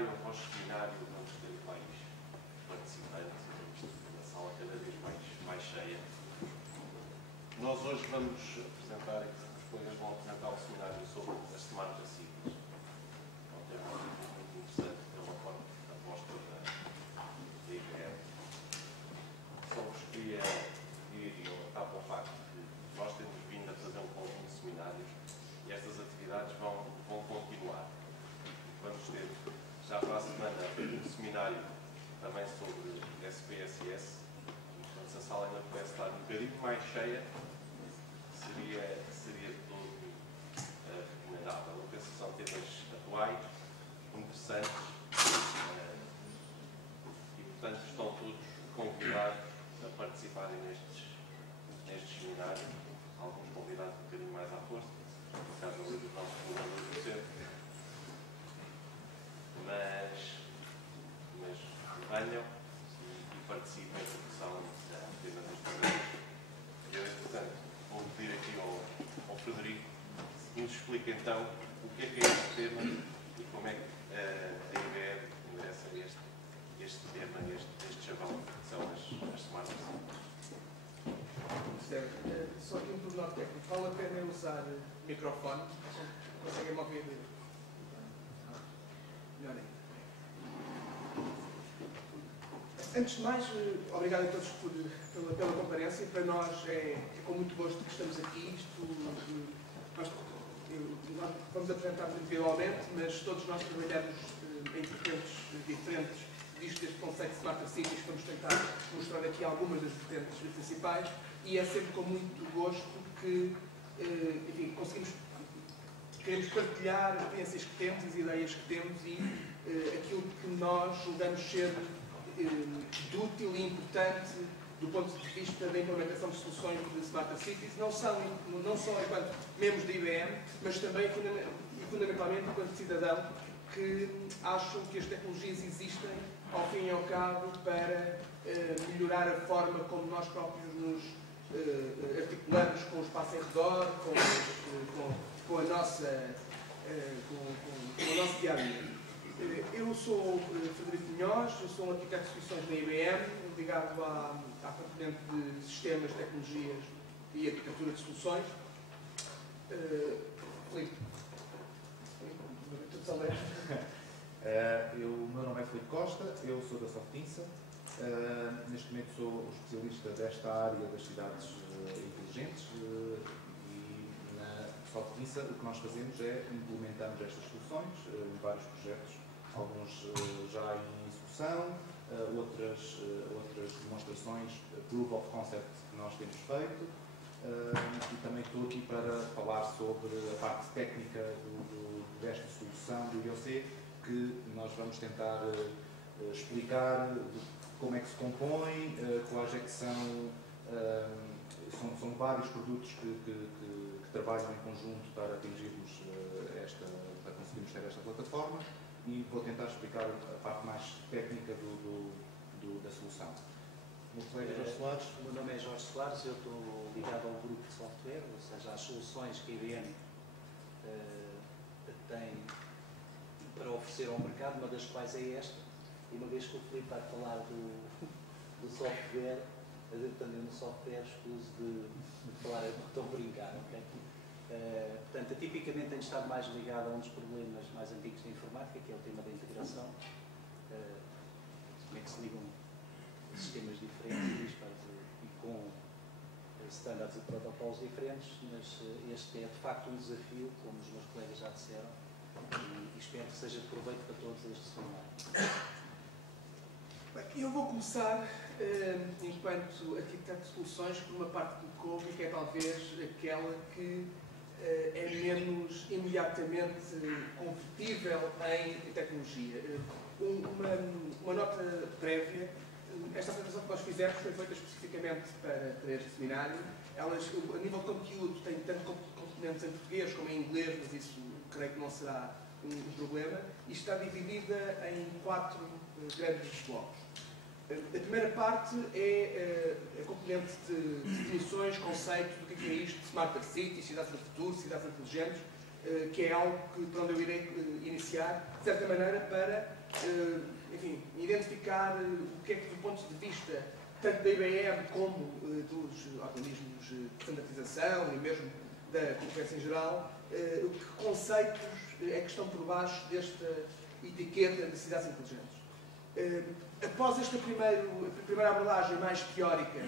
seminário após seminário, vamos ter mais participantes, vamos ter uma sala cada vez mais cheia. Nós hoje vamos apresentar, os colegas vão apresentar um seminário sobre as Smart Cities. É um tema muito interessante, é uma forma de aposta da IBM. Só vos queria apontar para o facto de que nós temos vindo a fazer um conjunto de seminários e estas atividades vão continuar. Vamos ter já para a semana um seminário também sobre SPSS. Portanto, se a sala ainda pudesse estar um bocadinho mais cheia, seria todo recomendável. Eu penso que são temas atuais, interessantes e, portanto, estão todos convidados a participarem nestes seminários. Alguns convidados um bocadinho mais à força, no caso ali do nosso colaborador do centro. Mas venham e participem, porque são temas importantes. Eu, portanto, vou pedir aqui ao Frederico que nos explique então o que é este tema e como é que a IBM endereça este tema, este chavão, que são as Smart Cities. Certo. Só aqui um pormenor técnico. Vale a pena usar microfone? Conseguem-me ouvir? Melhor ainda. Antes de mais, obrigado a todos pela comparência. Para nós é com muito gosto que estamos aqui. Nós vamos apresentar-nos individualmente, mas todos nós trabalhamos em vertentes diferentes deste conceito de Smart Cities, que vamos tentar mostrar aqui algumas das vertentes principais, e é sempre com muito gosto que, enfim, queremos partilhar as experiências que temos, as ideias que temos e aquilo que nós julgamos ser de útil e importante do ponto de vista da implementação de soluções de Smart Cities, não só enquanto membros da IBM, mas também e fundamentalmente enquanto cidadão que acham que as tecnologias existem, ao fim e ao cabo, para melhorar a forma como nós próprios nos articulamos com o espaço em redor, com o nosso dia-a-dia. Eu sou Frederico Munhoz, eu sou um arquiteto de soluções na IBM, ligado à componente de sistemas, tecnologias e arquitetura de soluções. Filipe, tudo salve. O meu nome é Filipe Costa, eu sou da Softinsa. Neste momento sou o especialista desta área das cidades inteligentes e na Softinsa o que nós fazemos é implementarmos estas soluções em vários projetos, alguns já em execução, outras demonstrações, proof of concept que nós temos feito, e também estou aqui para falar sobre a parte técnica desta solução do IoC, que nós vamos tentar explicar como é que se compõe, quais é que são vários produtos que trabalham em conjunto para atingirmos para conseguirmos ter esta plataforma, e vou tentar explicar a parte mais técnica da solução. O meu colega Jorge Soares. O meu nome é Jorge Soares, eu estou ligado ao grupo de software, ou seja, às soluções que a IBM tem para oferecer ao mercado, uma das quais é esta, e uma vez que o Filipe vai falar do software, também no software, escuso de falar, estou a brincar, ok? Portanto, tipicamente tenho estado mais ligado a um dos problemas mais antigos da informática, que é o tema da integração, como é que se ligam sistemas diferentes e com standards e protocolos diferentes, mas este é de facto um desafio, como os meus colegas já disseram, e espero que seja de proveito para todos este seminário. Eu vou começar, enquanto arquiteto de soluções, por uma parte que me coube, que é talvez aquela que é menos imediatamente convertível em tecnologia. Uma nota prévia: esta apresentação que nós fizemos foi feita especificamente para este seminário. Elas, a nível de conteúdo, tem tanto componentes em português como em inglês, mas isso creio que não será um problema, e está dividida em 4 grandes blocos. A primeira parte é a componente de definições, conceitos do que é isto de Smart Cities, cidades do futuro, cidades inteligentes, que é algo para onde eu irei iniciar, de certa maneira, para enfim, identificar o que é que, do ponto de vista tanto da IBM como dos organismos de standardização e mesmo da conferência em geral, que conceitos é que estão por baixo desta etiqueta de cidades inteligentes. Após esta primeira abordagem mais teórica,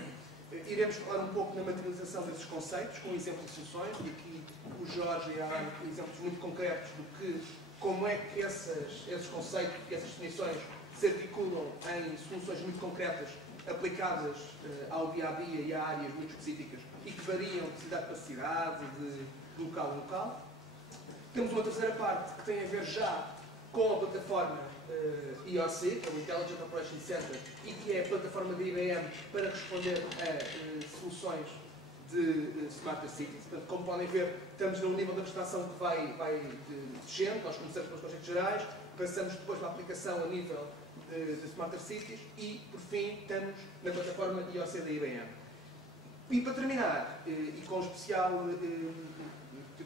iremos falar um pouco na materialização desses conceitos, com exemplos de soluções, e aqui o Jorge irá dar exemplos muito concretos como é que esses conceitos, essas definições se articulam em soluções muito concretas aplicadas ao dia-a-dia e a áreas muito específicas e que variam de cidade para cidade, de local a local. Temos uma terceira parte que tem a ver já com a plataforma IOC, que é o Intelligent Operations Center, e que é a plataforma da IBM para responder a soluções de Smart Cities. Portanto, como podem ver, estamos num nível de abstração que vai descendo. Nós começamos pelos conceitos gerais, passamos depois para a aplicação a nível de Smart Cities e, por fim, estamos na plataforma IOC da IBM. E para terminar, e com especial,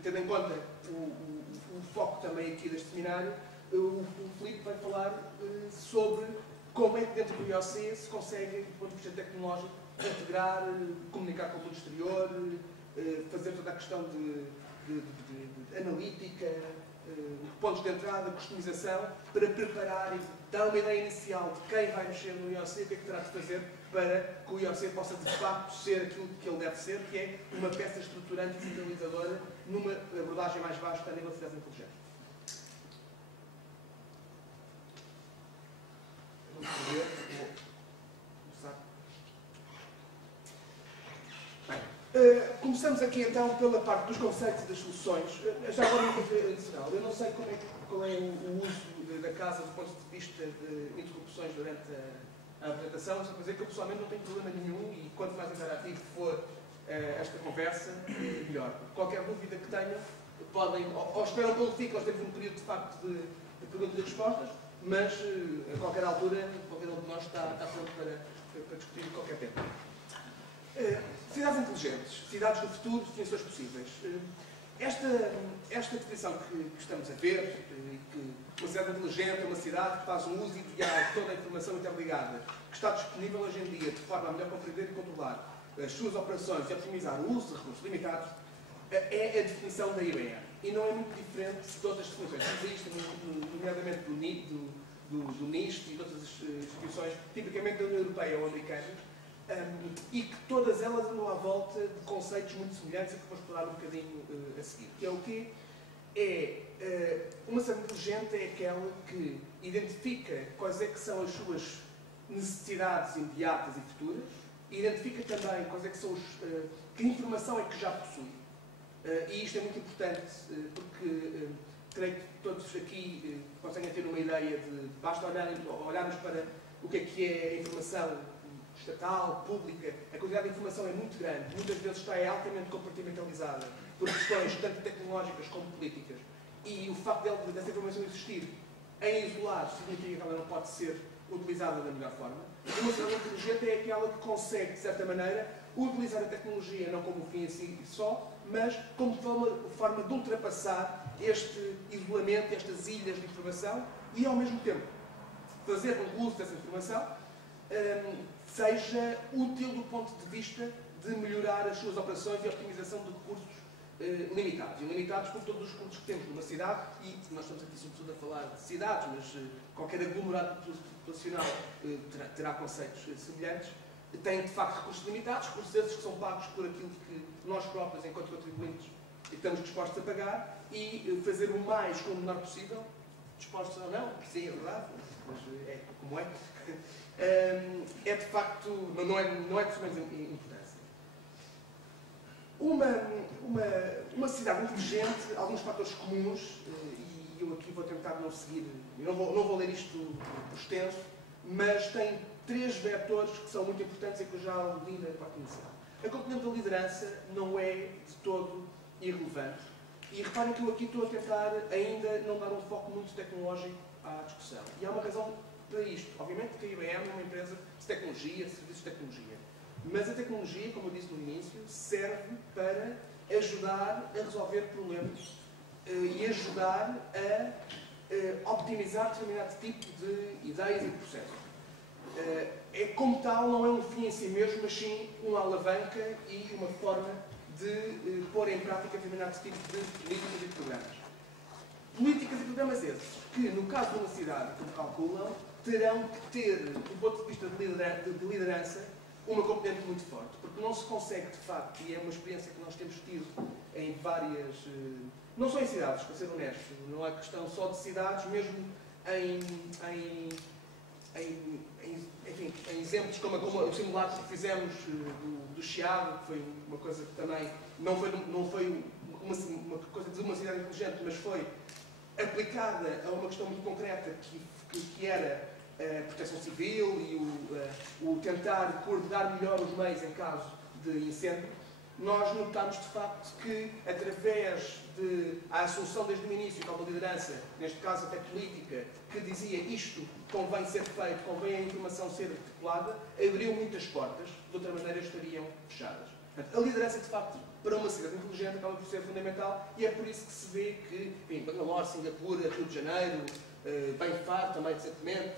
tendo em conta o foco também aqui deste seminário, o Filipe vai falar sobre como é que dentro do IOC se consegue, do ponto de vista tecnológico, integrar, comunicar com o mundo exterior, fazer toda a questão de analítica, pontos de entrada, customização, para preparar e dar uma ideia inicial de quem vai mexer no IOC, o que é que terá de fazer para que o IOC possa de facto ser aquilo que ele deve ser, que é uma peça estruturante e centralizadora numa abordagem mais vasta a nível de cidades inteligentes. Vou começar. Bem, começamos aqui então pela parte dos conceitos e das soluções. Já agora uma coisa adicional. Eu não sei qual é o uso da casa do ponto de vista de interrupções durante a apresentação. Só para dizer que eu pessoalmente não tenho problema nenhum e quanto mais interativo for esta conversa, melhor. Qualquer dúvida que tenham, podem, ou esperam pelo fim, que nós temos um período de facto de perguntas e respostas, mas a qualquer altura, qualquer um de nós está pronto para discutir qualquer tema. Cidades inteligentes, cidades do futuro, definições possíveis. Esta definição que estamos a ver, que uma cidade inteligente é uma cidade que faz um uso ideal de toda a informação interligada, que está disponível hoje em dia de forma a melhor compreender e controlar as suas operações e optimizar o uso de recursos limitados, é a definição da IBM. E não é muito diferente de outras definições que existem, nomeadamente do NIST e de outras instituições, tipicamente da União Europeia ou americanas, e que todas elas andam à volta de conceitos muito semelhantes a que vou explorar um bocadinho a seguir. Que é o quê? Uma cidade inteligente é aquela que identifica quais é que são as suas necessidades imediatas e futuras, e identifica também quais é que são que informação é que já possui. E isto é muito importante porque creio que todos aqui conseguem ter uma ideia de basta olharmos para o que é a informação estatal, pública. A quantidade de informação é muito grande, muitas vezes está altamente compartimentalizada por questões tanto tecnológicas como políticas, e o facto dessa informação existir em isolado significa que ela não pode ser utilizada da melhor forma. Uma cidade inteligente é aquela que consegue, de certa maneira, utilizar a tecnologia não como um fim em si só, mas como forma de ultrapassar este isolamento, estas ilhas de informação, e ao mesmo tempo fazer com que o uso dessa informação seja útil do ponto de vista de melhorar as suas operações e a optimização de recursos limitados. E limitados por todos os recursos que temos numa cidade, e nós estamos aqui sobretudo a falar de cidades, mas qualquer aglomerado populacional terá conceitos semelhantes. Tem de facto recursos limitados, recursos esses que são pagos por aquilo que nós próprios, enquanto contribuintes, estamos dispostos a pagar, e fazer o mais com o menor possível, dispostos ou não, que sim, é verdade, mas é como é. É de facto, não é de suma importância. Uma cidade inteligente, alguns fatores comuns, e eu aqui vou tentar não seguir, eu não vou ler isto por extenso, mas tem 3 vetores que são muito importantes e que eu já li na parte inicial. A componente da liderança não é de todo irrelevante, e reparem que eu aqui estou a tentar ainda não dar um foco muito tecnológico à discussão. E há uma razão para isto. Obviamente que a IBM é uma empresa de tecnologia, de serviços de tecnologia. Mas a tecnologia, como eu disse no início, serve para ajudar a resolver problemas e ajudar a optimizar determinado tipo de ideias e de processos. Como tal, não é um fim em si mesmo, mas sim uma alavanca e uma forma de pôr em prática determinado tipo de políticas e programas. Políticas e programas esses que, no caso de uma cidade, como calculam, terão que ter, do ponto de vista de liderança, uma componente muito forte. Porque não se consegue, de facto, e é uma experiência que nós temos tido em várias... Não só em cidades, para ser honesto, não é questão só de cidades, mesmo em exemplos como o simulacro que fizemos do Chiado, que foi uma coisa que também não foi uma coisa de uma cidade inteligente, mas foi aplicada a uma questão muito concreta que era a proteção civil e o tentar coordenar melhor os meios em caso de incêndio. Nós notámos, de facto, que através da assunção desde o início de uma liderança, neste caso até política, que dizia isto convém ser feito, convém a informação ser articulada, abriu muitas portas, de outra maneira estariam fechadas. Portanto, a liderança, de facto, para uma cidade inteligente acaba por ser fundamental e é por isso que se vê que, enfim, Bangalore, Singapura, Rio de Janeiro, Bem-Faro também recentemente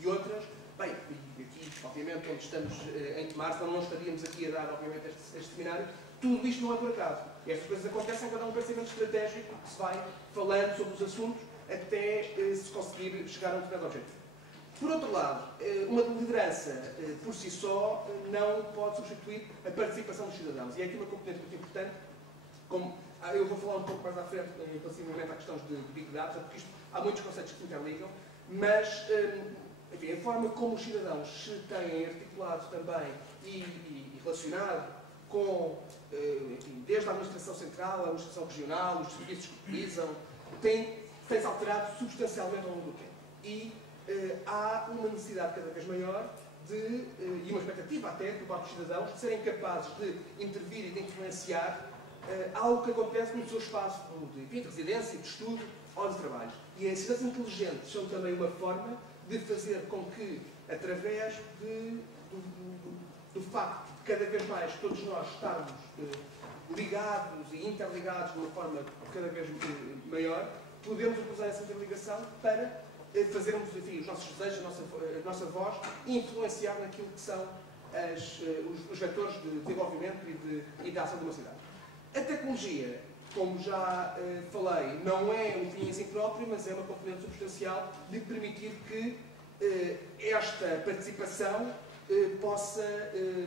e outras, bem, e aqui, obviamente, onde estamos em março, não estaríamos aqui a dar, obviamente, este seminário, tudo isto não é por acaso. E estas coisas acontecem quando há um pensamento estratégico que se vai falando sobre os assuntos até se conseguir chegar a um determinado objetivo. Por outro lado, uma liderança por si só não pode substituir a participação dos cidadãos. E é aqui uma componente muito importante, como eu vou falar um pouco mais à frente relativamente à questão de Big Data, porque isto, há muitos conceitos que se interligam, mas enfim, a forma como os cidadãos se têm articulado também e relacionado com, enfim, desde a administração central, a administração regional, os serviços que utilizam, tem-se alterado substancialmente ao longo do tempo. E há uma necessidade cada vez maior e uma expectativa até por parte dos cidadãos de serem capazes de intervir e de influenciar algo que acontece no seu espaço de residência, de estudo ou de trabalho. E as cidades inteligentes são também uma forma de fazer com que, através do facto de cada vez mais todos nós estarmos ligados e interligados de uma forma cada vez maior, podemos utilizar essa interligação para fazermos, enfim, os nossos desejos, a nossa voz, influenciar naquilo que são os vetores de desenvolvimento e de ação de uma cidade. A tecnologia, como já falei, não é um fim em si próprio, mas é uma componente substancial de permitir que esta participação possa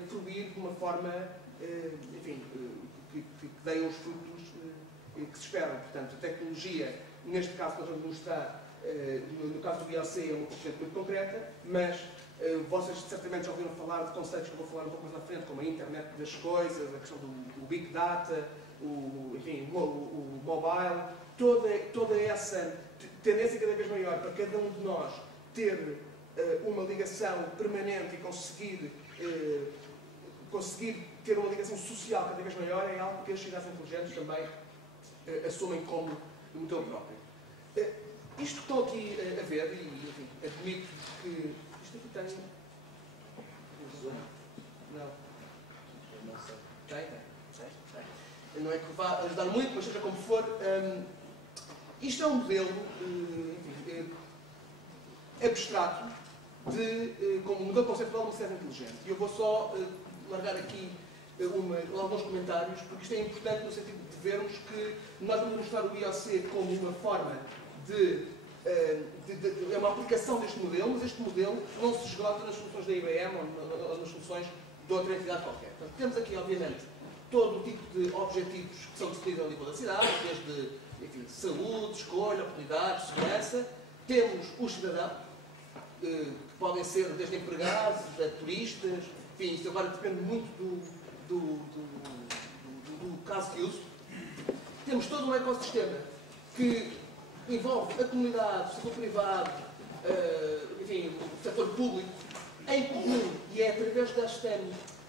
fluir de uma forma, enfim, que dê os frutos que se esperam. Portanto, a tecnologia, neste caso que nós vamos mostrar, no caso do IoC, é uma componente muito concreta, mas vocês certamente já ouviram falar de conceitos que eu vou falar um pouco mais à frente, como a internet das coisas, a questão do Big Data, enfim, o mobile, toda essa tendência cada vez maior para cada um de nós ter uma ligação permanente e conseguir ter uma ligação social cada vez maior é algo que as cidades inteligentes também assumem como modelo próprio. Isto que estão aqui a ver, e enfim, admito que isto aqui tem... Não. Não sei. Tem. Não é que vá ajudar muito, mas seja como for, isto é um modelo enfim, abstrato como um modelo conceptual de uma cidade inteligente. E eu vou só largar aqui alguns comentários, porque isto é importante no sentido de vermos que nós vamos mostrar o IoC como uma forma é uma aplicação deste modelo, mas este modelo não se esgota nas soluções da IBM ou nas soluções de outra entidade qualquer. Portanto, temos aqui, obviamente, todo o tipo de objetivos que são definidos ao nível da cidade, desde, enfim, saúde, escolha, oportunidades, segurança. Temos os cidadãos, que podem ser desde empregados, a turistas, enfim, isto agora depende muito do caso de uso. Temos todo um ecossistema que envolve a comunidade, o setor privado, enfim, o setor público, em comum, e é através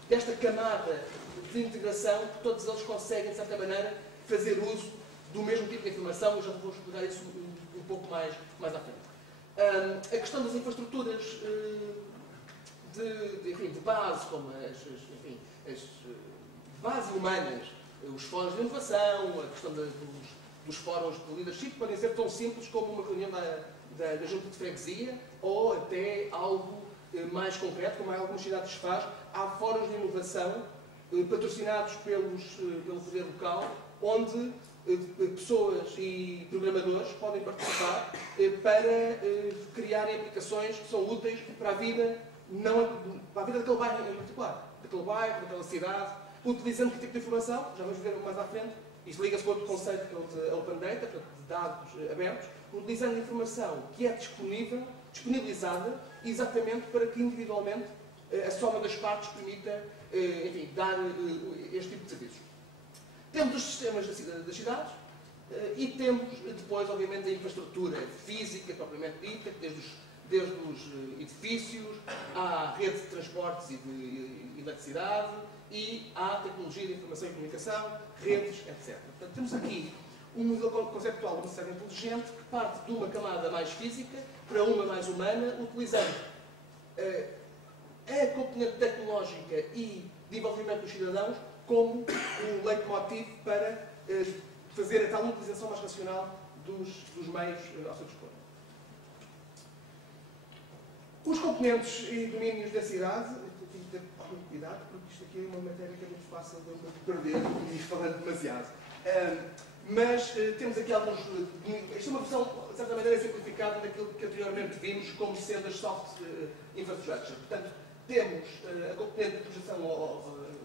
desta camada de integração que todos eles conseguem, de certa maneira, fazer uso do mesmo tipo de informação. Eu já vou explicar isso um pouco mais à frente. A questão das infraestruturas de base, como as bases humanas, os fóruns de inovação, a questão dos fóruns de leadership podem ser tão simples como uma reunião da junta de freguesia ou até algo mais concreto, como algumas cidades se faz. Há fóruns de inovação patrocinados pelo poder local, onde pessoas e programadores podem participar para criarem aplicações que são úteis para a vida, para a vida daquele bairro em particular, daquela cidade, utilizando que tipo de informação, já vamos ver mais à frente. Isto liga-se com outro conceito que é o de Open Data, portanto, de dados abertos, utilizando informação que é disponibilizada exatamente para que individualmente a soma das partes permita, enfim, dar este tipo de serviços. Temos os sistemas das cidades e temos depois, obviamente, a infraestrutura física, propriamente dita, desde os edifícios, à rede de transportes e de eletricidade, e à tecnologia de informação e comunicação, redes, etc. Portanto, temos aqui um modelo conceptual de uma cidade inteligente que parte de uma camada mais física para uma mais humana, utilizando a componente tecnológica e de envolvimento dos cidadãos como um leitmotiv para fazer a tal utilização mais racional dos meios ao seu dispor. Os componentes e domínios da cidade, tenho que ter muito cuidado, porque isto aqui é uma matéria que é muito fácil de perder e ir falando demasiado. Mas temos aqui alguns domínios. Isto é uma versão, de certa maneira, simplificada daquilo que anteriormente vimos como sendo as soft infrastructure. Portanto, temos a componente de projeção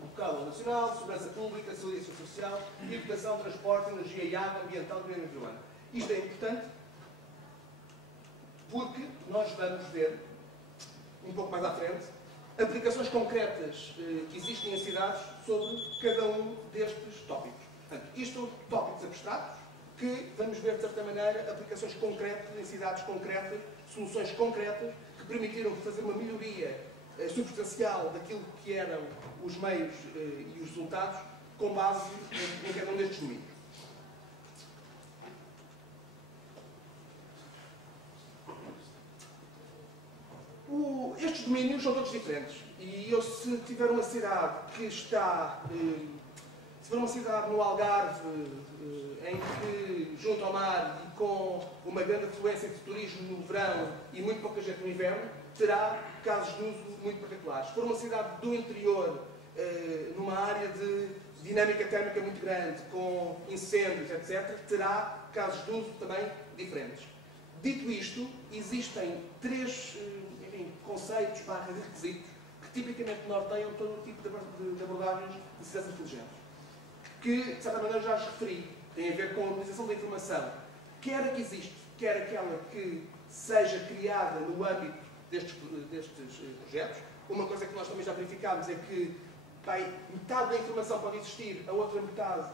local ou nacional, segurança pública, saúde e segurança social, educação, transporte, energia e água, ambiental e meio urbano. Isto é importante porque nós vamos ver, um pouco mais à frente, aplicações concretas que existem em cidades sobre cada um destes tópicos. Portanto, isto são tópicos abstratos que vamos ver, de certa maneira, aplicações concretas em cidades concretas, soluções concretas que permitiram fazer uma melhoria substancial daquilo que eram os meios e os resultados com base em cada um destes domínios. Estes domínios são todos diferentes. E eu, se tiver uma cidade que está... Se for uma cidade no Algarve, em que, junto ao mar e com uma grande afluência de turismo no verão e muito pouca gente no inverno, terá casos de uso muito particulares. Se for uma cidade do interior, numa área de dinâmica térmica muito grande, com incêndios, etc., terá casos de uso também diferentes. Dito isto, existem três conceitos / requisitos que tipicamente norteiam todo o tipo de abordagens de cidades inteligentes, que, de certa maneira, já os referi. Tem a ver com a utilização da informação, quer a que existe, quer aquela que seja criada no âmbito destes projetos. Uma coisa que nós também já verificámos é que metade da informação pode existir, a outra metade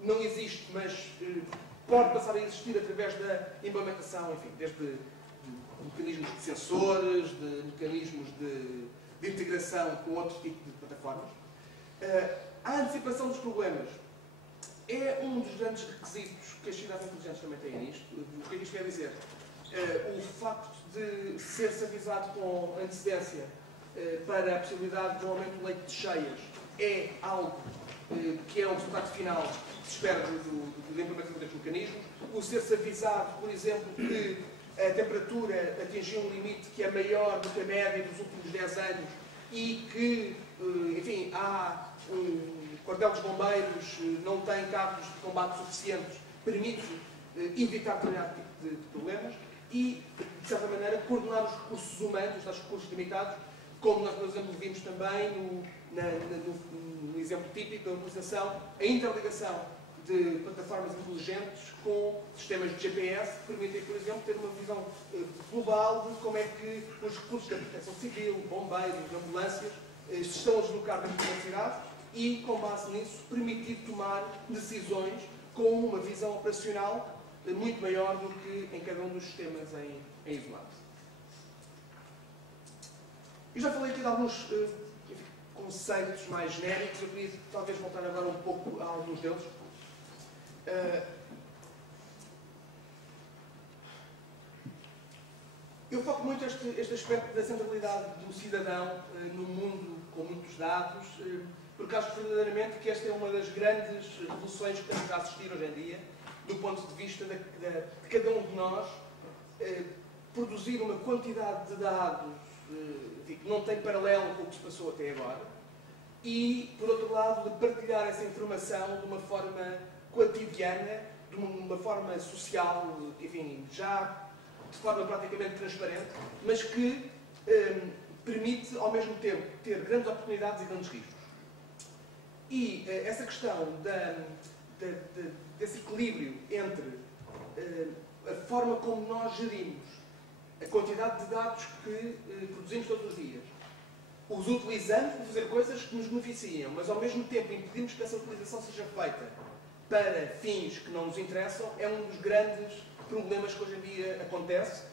não existe, mas pode passar a existir através da implementação, enfim, desde mecanismos de sensores, de mecanismos de integração com outro tipo de plataformas. A antecipação dos problemas é um dos grandes requisitos que as cidades inteligentes também têm nisto. O que é que isto quer dizer? O facto de ser-se avisado com antecedência para a possibilidade de um aumento do leito de cheias é algo que é um resultado final que se espera da implementação destes mecanismos. O ser-se avisado, por exemplo, que a temperatura atingiu um limite que é maior do que a média dos últimos 10 anos e que, enfim, há um quartel dos bombeiros, não tem carros de combate suficientes, permite evitar determinado tipo de problemas e, de certa maneira, coordenar os recursos humanos, os recursos limitados, como nós, por exemplo, vimos também no exemplo típico da utilização, a interligação de plataformas inteligentes com sistemas de GPS que permitem, por exemplo, ter uma visão global de como é que os recursos da proteção civil, bombeiros, ambulâncias, se estão a deslocar dentro da cidade e, com base nisso, permitir tomar decisões com uma visão operacional muito maior do que em cada um dos sistemas em isolado. Eu já falei aqui de alguns conceitos mais genéricos, eu queria talvez voltar agora um pouco a alguns deles. Eu foco muito este aspecto da centralidade do cidadão no mundo com muitos dados, porque acho verdadeiramente que esta é uma das grandes revoluções que estamos a assistir hoje em dia do ponto de vista de cada um de nós produzir uma quantidade de dados que não tem paralelo com o que se passou até agora e, por outro lado, de partilhar essa informação de uma forma cotidiana, de uma forma social, enfim, já de forma praticamente transparente, mas que permite, ao mesmo tempo, ter grandes oportunidades e grandes riscos. E essa questão desse equilíbrio entre a forma como nós gerimos a quantidade de dados que produzimos todos os dias, os utilizamos para fazer coisas que nos beneficiam, mas ao mesmo tempo impedimos que essa utilização seja feita para fins que não nos interessam, é um dos grandes problemas que hoje em dia acontece.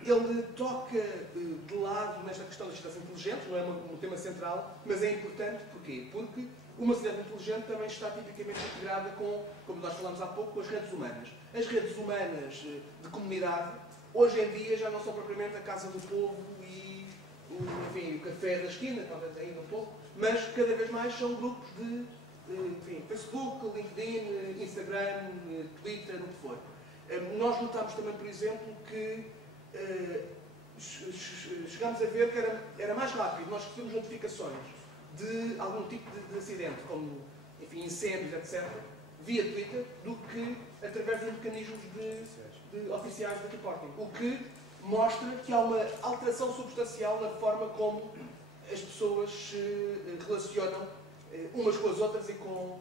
Ele toca de lado nesta questão das cidades inteligentes, não é um tema central, mas é importante. Porquê? Porque uma cidade inteligente também está tipicamente integrada com, como nós falámos há pouco, com as redes humanas. As redes humanas de comunidade, hoje em dia, já não são propriamente a casa do povo e enfim, o café da esquina, talvez ainda um pouco, mas cada vez mais são grupos de enfim, Facebook, LinkedIn, Instagram, Twitter, o que for. Nós notamos também, por exemplo, que chegámos a ver que era mais rápido nós recebemos notificações de algum tipo de acidente, como enfim, incêndios, etc., via Twitter, do que através dos mecanismos de oficiais de reporting. O que mostra que há uma alteração substancial na forma como as pessoas se relacionam umas com as outras e com,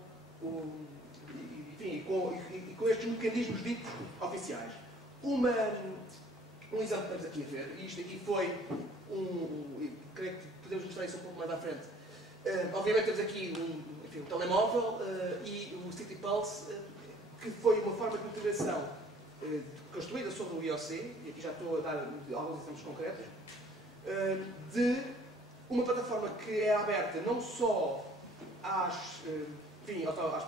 com estes mecanismos ditos oficiais. Um exemplo que estamos aqui a ver, e isto aqui foi creio que podemos mostrar isso um pouco mais à frente. Obviamente temos aqui um telemóvel e o City Pulse, que foi uma forma de integração construída sobre o IoC, e aqui já estou a dar alguns exemplos concretos, de uma plataforma que é aberta não só às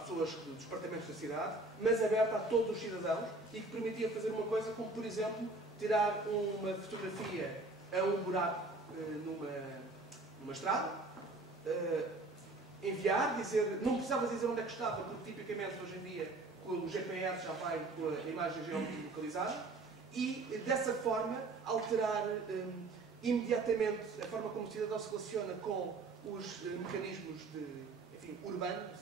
pessoas dos departamentos da cidade, mas aberta a todos os cidadãos e que permitia fazer uma coisa como, por exemplo, tirar uma fotografia a um buraco numa estrada, enviar, dizer, não precisava dizer onde é que estava, porque tipicamente hoje em dia o GPS já vai com a imagem geolocalizada, e dessa forma alterar imediatamente a forma como o cidadão se relaciona com os mecanismos urbanos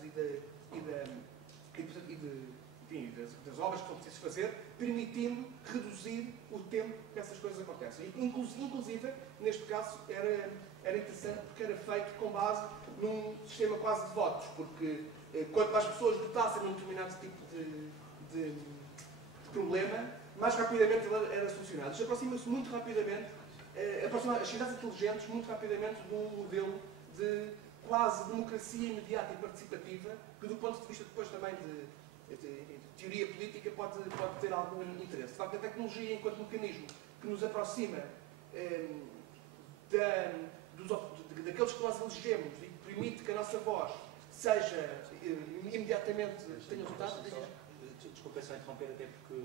das obras que são precisas fazer, permitindo reduzir o tempo que essas coisas acontecem. Inclusive, neste caso, era interessante porque era feito com base num sistema quase de votos, porque quanto mais pessoas votassem num determinado tipo de problema, mais rapidamente ele era solucionado. Isto aproxima-se muito rapidamente, aproxima as cidades inteligentes muito rapidamente de um modelo de quase democracia imediata e participativa, que do ponto de vista depois também de teoria política pode ter algum interesse. De facto, a tecnologia enquanto mecanismo que nos aproxima daqueles que nós elegemos e que permite que a nossa voz seja imediatamente tenha resultado. Desculpa só interromper, até porque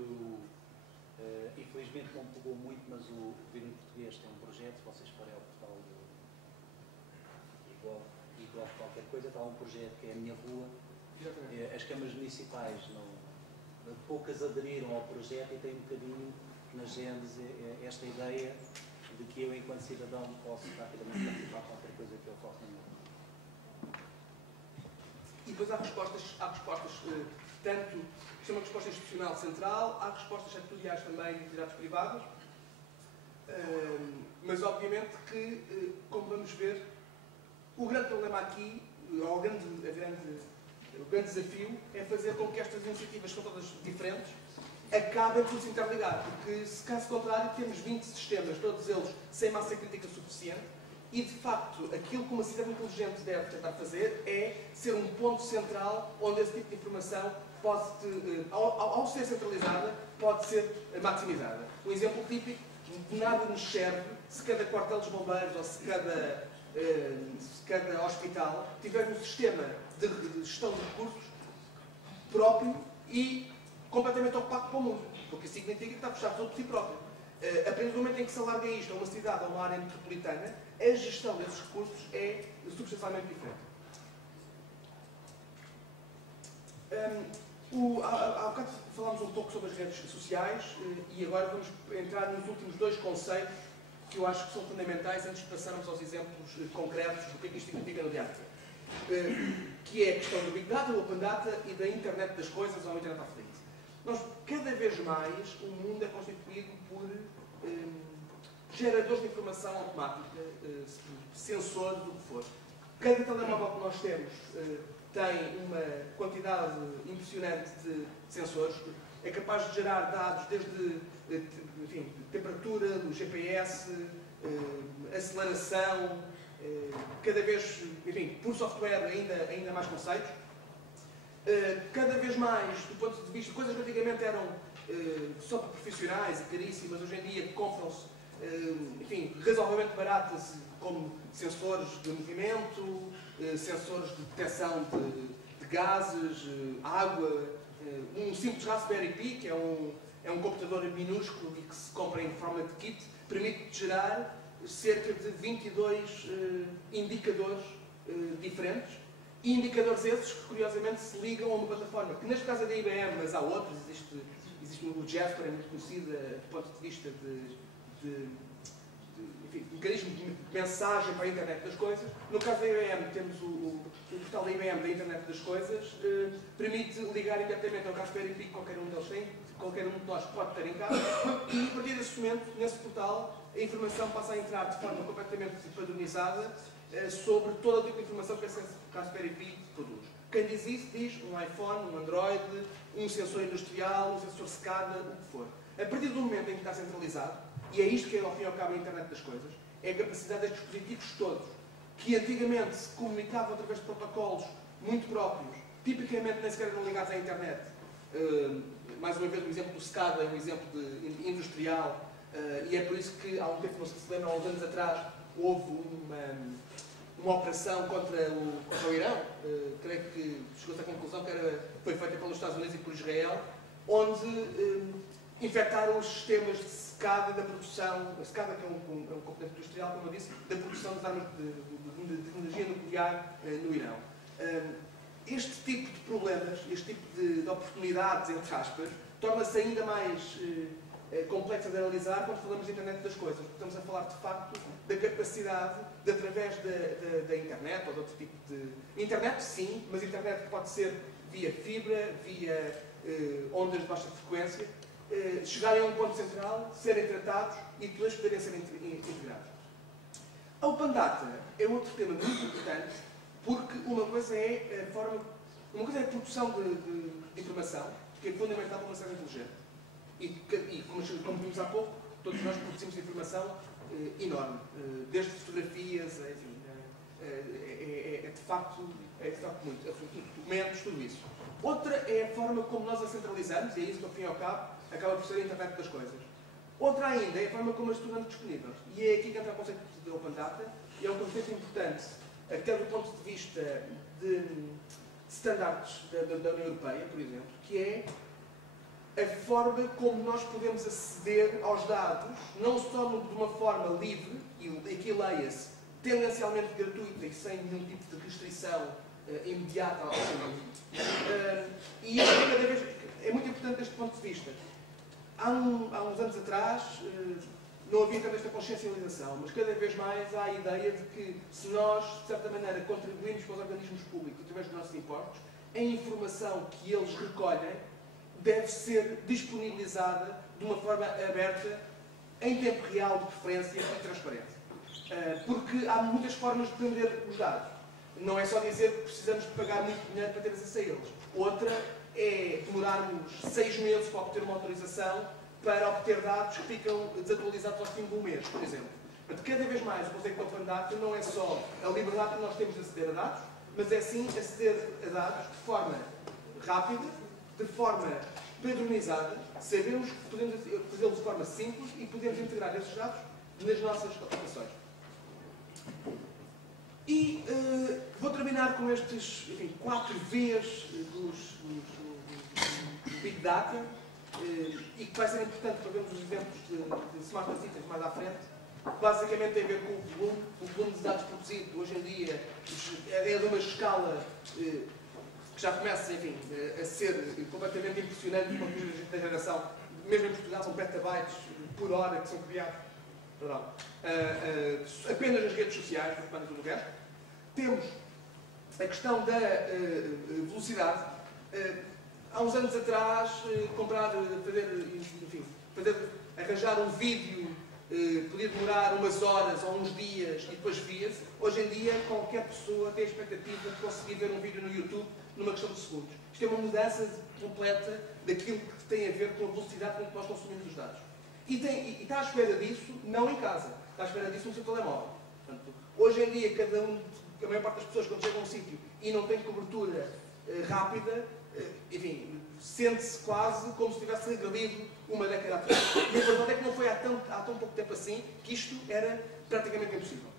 infelizmente não pegou muito, mas o Governo Português tem um projeto, se vocês forem ao portal igual qualquer coisa, está um projeto que é a Minha Rua. As câmaras municipais poucas aderiram ao projeto e tem um bocadinho na gênese esta ideia de que eu, enquanto cidadão, posso rapidamente participar de qualquer coisa que eu faça no mundo. E depois há respostas tanto que são uma resposta institucional central, há respostas setoriais também de entidades privadas, mas obviamente que, como vamos ver, o grande problema aqui, ou o grande desafio, é fazer com que estas iniciativas, que são todas diferentes, acabem por se interligar, porque, se caso contrário, temos 20 sistemas, todos eles sem massa crítica suficiente, e, de facto, aquilo que uma cidade inteligente deve tentar fazer é ser um ponto central onde esse tipo de informação pode, ao ser centralizada, pode ser maximizada. Um exemplo típico, de nada nos serve se cada quartel dos bombeiros ou se cada hospital tiver um sistema de gestão de recursos próprio e completamente opaco para o mundo, porque isso significa que está fechado todo por si próprio. A partir do momento em que se alarga isto a uma cidade ou uma área metropolitana, a gestão desses recursos é substancialmente diferente. Há bocado falámos um pouco sobre as redes sociais e agora vamos entrar nos últimos dois conceitos que eu acho que são fundamentais antes de passarmos aos exemplos concretos do que é que isto significa no dia a dia. Que é a questão do Big Data, do Open Data e da Internet das Coisas ou Internet of Things. Nós, cada vez mais, o mundo é constituído por geradores de informação automática, sensores, do que for. Cada telemóvel que nós temos tem uma quantidade impressionante de sensores, é capaz de gerar dados desde enfim, temperatura, do GPS, aceleração, cada vez, enfim, por software ainda mais conceitos. Cada vez mais, do ponto de vista, coisas que antigamente eram só para profissionais e caríssimas, hoje em dia compram-se, enfim, razoavelmente baratas, como sensores de movimento, sensores de detecção de gases, água, um simples Raspberry Pi, que é um computador minúsculo e que se compra em forma de kit, permite gerar cerca de 22 indicadores diferentes, e indicadores esses que, curiosamente, se ligam a uma plataforma, que neste caso é da IBM, mas há outros, existe o Jasper, é muito conhecida do ponto de vista enfim, mecanismo de mensagem para a internet das coisas. No caso da IBM, temos o portal da IBM da internet das coisas, permite ligar imediatamente ao Raspberry Pi que qualquer um deles tem, qualquer um de nós pode ter em casa, e a partir desse momento, nesse portal, a informação passa a entrar de forma completamente padronizada sobre todo o tipo de informação que esse Raspberry Pi produz. Quem diz isso diz um iPhone, um Android, um sensor industrial, um sensor SCADA, o que for. A partir do momento em que está centralizado, e é isto que ao fim e ao cabo a internet das coisas, é a capacidade destes dispositivos todos, que antigamente se comunicavam através de protocolos muito próprios, tipicamente nem sequer eram ligados à internet. Mais uma vez, o exemplo do SCADA é um exemplo industrial, e é por isso que há um tempo, não sei se lembram, há uns anos atrás, houve uma operação contra o Irão, creio que chegou-se à conclusão que foi feita pelos Estados Unidos e por Israel, onde infectaram os sistemas de SCADA da produção, a SCADA que é um componente industrial, como eu disse, da produção das armas de energia nuclear no Irão. Este tipo de problemas, este tipo de oportunidades, entre aspas, torna-se ainda mais complexo de analisar quando falamos de internet das coisas. Estamos a falar, de facto, da capacidade de, através da internet ou de outro tipo de... Internet, sim, mas internet que pode ser via fibra, via ondas de baixa frequência, chegarem a um ponto central, serem tratados e depois poderem ser integrados. A Open Data é outro tema muito importante, porque uma coisa é a produção de informação, que é fundamental para uma sociedade inteligente. E como vimos há pouco, todos nós produzimos informação enorme, desde fotografias, enfim, de facto muito, documentos, tudo isso. Outra é a forma como nós a centralizamos, e é isso que, ao fim e ao cabo, acaba por ser a internet das coisas. Outra ainda é a forma como as tornamos disponíveis. E é aqui que entra o conceito de Open Data, e é um conceito importante, até do ponto de vista de standards da União Europeia, por exemplo, que é a forma como nós podemos aceder aos dados, não só de uma forma livre, e aqui leia-se, tendencialmente gratuita e sem nenhum tipo de restrição imediata ao serviço. E isso cada vez é muito importante deste ponto de vista. Há uns anos atrás não havia tanta esta consciencialização, mas cada vez mais há a ideia de que se nós, de certa maneira, contribuímos para os organismos públicos através dos nossos impostos, a informação que eles recolhem deve ser disponibilizada de uma forma aberta, em tempo real, de preferência e transparente. Porque há muitas formas de prender os dados. Não é só dizer que precisamos de pagar muito dinheiro para ter acesso a eles. Outra é demorarmos 6 meses para obter uma autorização para obter dados que ficam desatualizados ao fim de um mês, por exemplo. Portanto, cada vez mais o conceito de Open Data não é só a liberdade que nós temos de aceder a dados, mas é sim aceder a dados de forma rápida, de forma padronizada, sabemos que podemos fazê-lo de forma simples e podemos integrar esses dados nas nossas aplicações. E vou terminar com estes 4 Vs do Big Data, e que vai ser importante para vermos os exemplos de Smart Cities mais à frente. Basicamente tem a ver com o volume de dados produzido. Hoje em dia é de uma escala já começa, enfim, a ser completamente impressionante do ponto de vista da geração. Mesmo em Portugal são petabytes por hora que são criados. Perdão. Apenas nas redes sociais, porque manda tudo o resto. Temos a questão da velocidade. Há uns anos atrás, arranjar um vídeo podia demorar umas horas ou uns dias e depois via-se. Hoje em dia, qualquer pessoa tem a expectativa de conseguir ver um vídeo no YouTube numa questão de segundos. Isto é uma mudança completa daquilo que tem a ver com a velocidade com que nós consumimos os dados. E está à espera disso, não em casa, está à espera disso no seu telemóvel. Portanto, hoje em dia, a maior parte das pessoas, quando chegam a um sítio e não tem cobertura rápida, enfim, sente-se quase como se tivesse regredido uma década atrás. E a verdade é que não foi há tão pouco tempo assim que isto era praticamente impossível.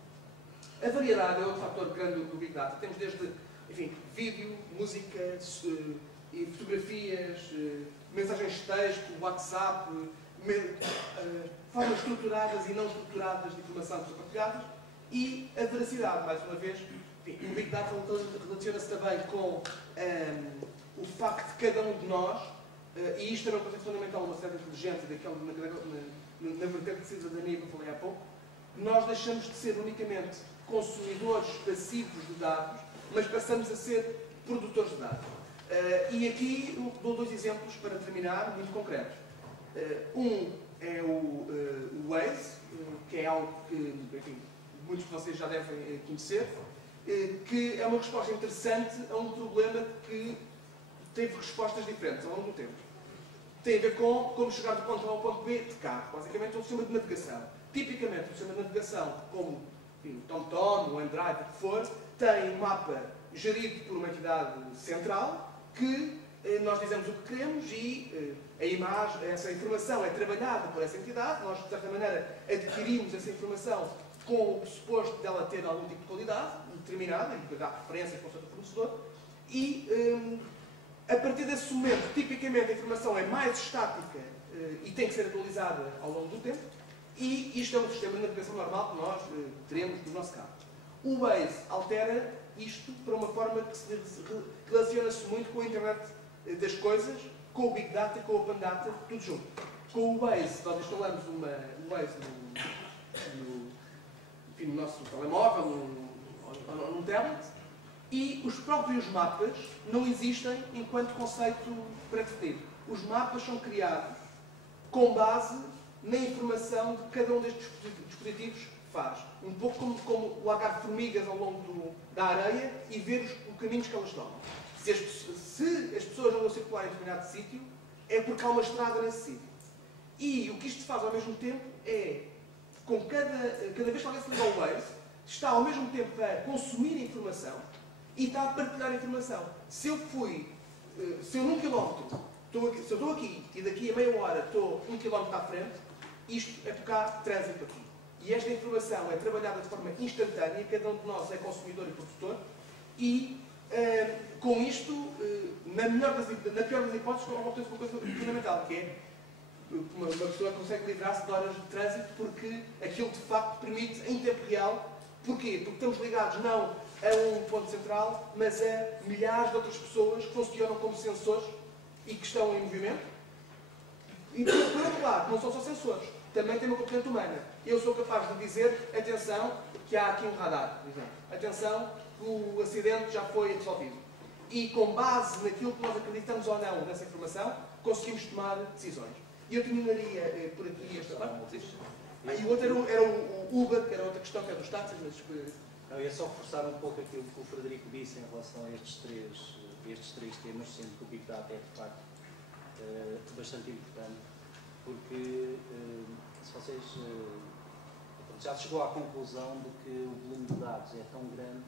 A variedade é outro fator grande do Big Data. Temos desde, enfim, vídeo, música, fotografias, mensagens de texto, WhatsApp, formas estruturadas e não estruturadas de informação que são partilhadas, e a veracidade, mais uma vez. Enfim, o Big Data relaciona-se também com o facto de cada um de nós, e isto é um conceito fundamental, uma cidade inteligente, na vertente de cidadania que eu falei há pouco, nós deixamos de ser unicamente consumidores passivos de dados, mas passamos a ser produtores de dados. E aqui dou dois exemplos para terminar, muito concretos. Um é o Waze, que é algo que, enfim, muitos de vocês já devem conhecer, que é uma resposta interessante a um problema que teve respostas diferentes ao longo do tempo. Tem a ver com como chegar do ponto A ao ponto B de carro. Basicamente é um sistema de navegação. Tipicamente, um sistema de navegação, como o TomTom, o OneDrive, o que for, tem um mapa gerido por uma entidade central que nós dizemos o que queremos e essa informação é trabalhada por essa entidade. Nós, de certa maneira, adquirimos essa informação com o pressuposto dela ter algum tipo de qualidade determinada, e dá preferência para o seu fornecedor, e a partir desse momento, tipicamente, a informação é mais estática e tem que ser atualizada ao longo do tempo, e isto é um sistema de navegação normal que nós teremos no nosso carro. O Waze altera isto para uma forma que se relaciona-se muito com a internet das coisas, com o Big Data, com o Open Data, tudo junto. Com o Waze, nós instalamos o Waze no nosso telemóvel, num tablet, e os próprios mapas não existem enquanto conceito pré-definido. Os mapas são criados com base na informação de cada um destes dispositivos faz. Um pouco como largar formigas ao longo da areia e ver os caminhos que elas tomam. Se as pessoas não vão circular em determinado sítio, é porque há uma estrada nesse sítio. E o que isto faz ao mesmo tempo é, cada vez que alguém se liga ao Waze, está ao mesmo tempo a consumir informação e está a partilhar informação. Se eu num quilómetro, se eu estou aqui e daqui a meia hora estou 1 quilómetro à frente, isto é porque há trânsito aqui. E esta informação é trabalhada de forma instantânea, cada um de nós é consumidor e produtor, e com isto, na pior das hipóteses, obtém-se uma coisa fundamental, que é uma pessoa consegue livrar-se de horas de trânsito porque aquilo de facto permite, em tempo real, porquê? Porque estamos ligados não a um ponto central, mas a milhares de outras pessoas que funcionam como sensores e que estão em movimento. E por outro lado, não são só sensores, também tem uma componente humana. Eu sou capaz de dizer, atenção, que há aqui um radar, por exemplo. Atenção, que o acidente já foi resolvido. E com base naquilo que nós acreditamos ou não nessa informação, conseguimos tomar decisões. E eu terminaria por aqui esta parte. E o outro era o Uber, que era outra questão, que é dos táxis, mas... Eu ia só reforçar um pouco aquilo que o Frederico disse em relação a estes três temas, sendo que o Big Data é, de facto, bastante importante, porque se vocês já chegou à conclusão de que o volume de dados é tão grande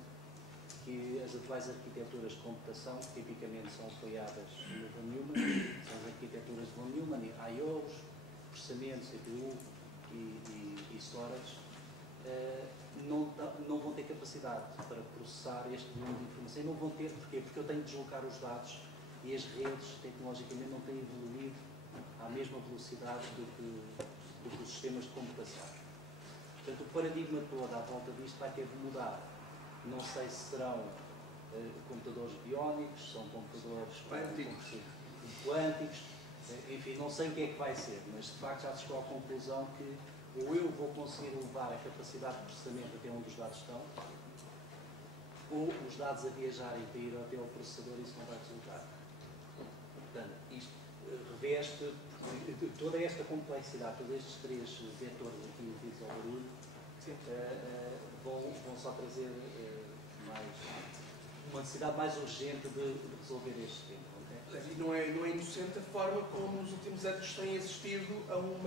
que as atuais arquiteturas de computação, que tipicamente são apoiadas no Von Neumann, são as arquiteturas de Von Neumann, I/Os, processamento, CPU e storage, não vão ter capacidade para processar este volume de informação. E não vão ter, porquê? Porque eu tenho de deslocar os dados e as redes, tecnologicamente, não têm evoluído à mesma velocidade do que os sistemas de computação. Portanto, o paradigma todo à volta disto vai ter de mudar. Não sei se serão computadores biónicos, são computadores Quânticos. quânticos, enfim, não sei o que é que vai ser, mas de facto já se chegou à conclusão que ou eu vou conseguir levar a capacidade de processamento até onde os dados estão, ou os dados a viajarem para ir até ao processador e isso não vai resultar. Portanto, isto reveste toda esta complexidade, todos estes três vetores aqui envolvidos ao barulho, vão só trazer uma necessidade mais urgente de resolver este tema. Okay? E não é inocente a forma como nos últimos anos tem assistido a um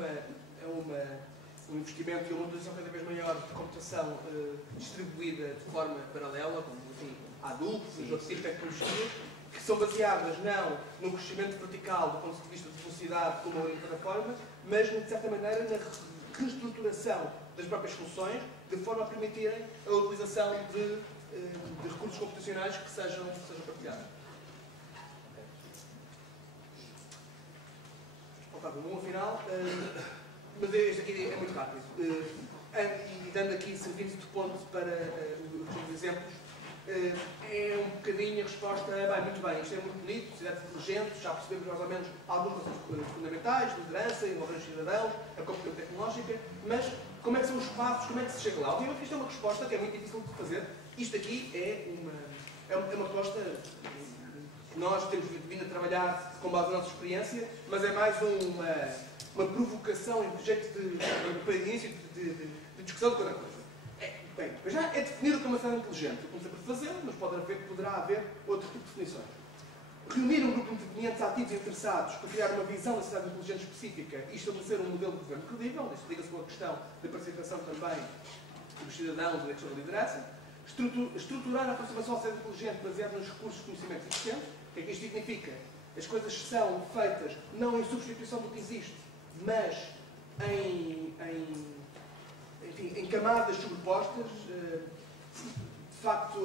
investimento e a uma utilização cada vez maior de computação distribuída de forma paralela, como enfim, Hadoop e outros tipos de tecnologias, que são baseadas não no crescimento vertical do ponto de vista de velocidade como uma plataforma, mas, de certa maneira, na reestruturação das próprias soluções, de forma a permitirem a utilização de recursos computacionais que sejam partilhados. Bom, afinal, mas este aqui é muito rápido. E dando aqui serviço de ponto para os exemplos, é um bocadinho a resposta a, muito bem, isto é muito bonito, cidades inteligentes, já percebemos mais ou menos alguns conceitos fundamentais, liderança, envolvendo cidadãos, a competência tecnológica, mas como é que são os passos, como é que se chega lá? Obviamente que isto é uma resposta que é muito difícil de fazer. Isto aqui é uma resposta que nós temos vindo a trabalhar com base na nossa experiência, mas é mais uma provocação em projeto para início de discussão de cada coisa. Bem, já é definido como uma cidade inteligente. Eu comecei por fazer, mas poderá haver outro tipo de definições. Reunir um grupo de intervenientes ativos e interessados para criar uma visão da cidade inteligente específica e estabelecer um modelo de governo credível. Isto liga-se com a questão da participação também dos cidadãos e da questão da liderança. Estruturar a aproximação à cidade inteligente baseada nos recursos de conhecimento existentes. O que é que isto significa? As coisas são feitas não em substituição do que existe, mas em camadas sobrepostas. De facto,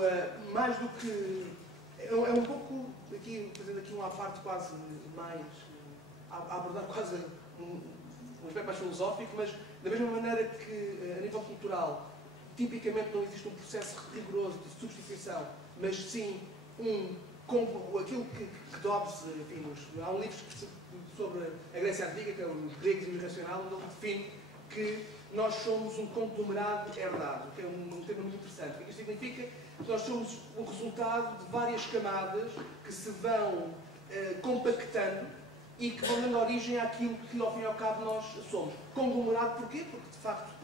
mais do que... É um pouco, fazendo aqui uma parte quase mais... a abordar quase um aspecto mais filosófico, mas da mesma maneira que, a nível cultural, tipicamente não existe um processo rigoroso de substituição, mas sim aquilo que Dobbs, enfim, há um livro sobre a Grécia Antiga, que é os gregos e o irracional, onde ele define que nós somos um conglomerado herdado, que é um tema muito interessante. O que isto significa? Que nós somos o resultado de várias camadas que se vão compactando e que vão dando origem àquilo que, ao fim e ao cabo, nós somos. Conglomerado porquê? Porque, de facto,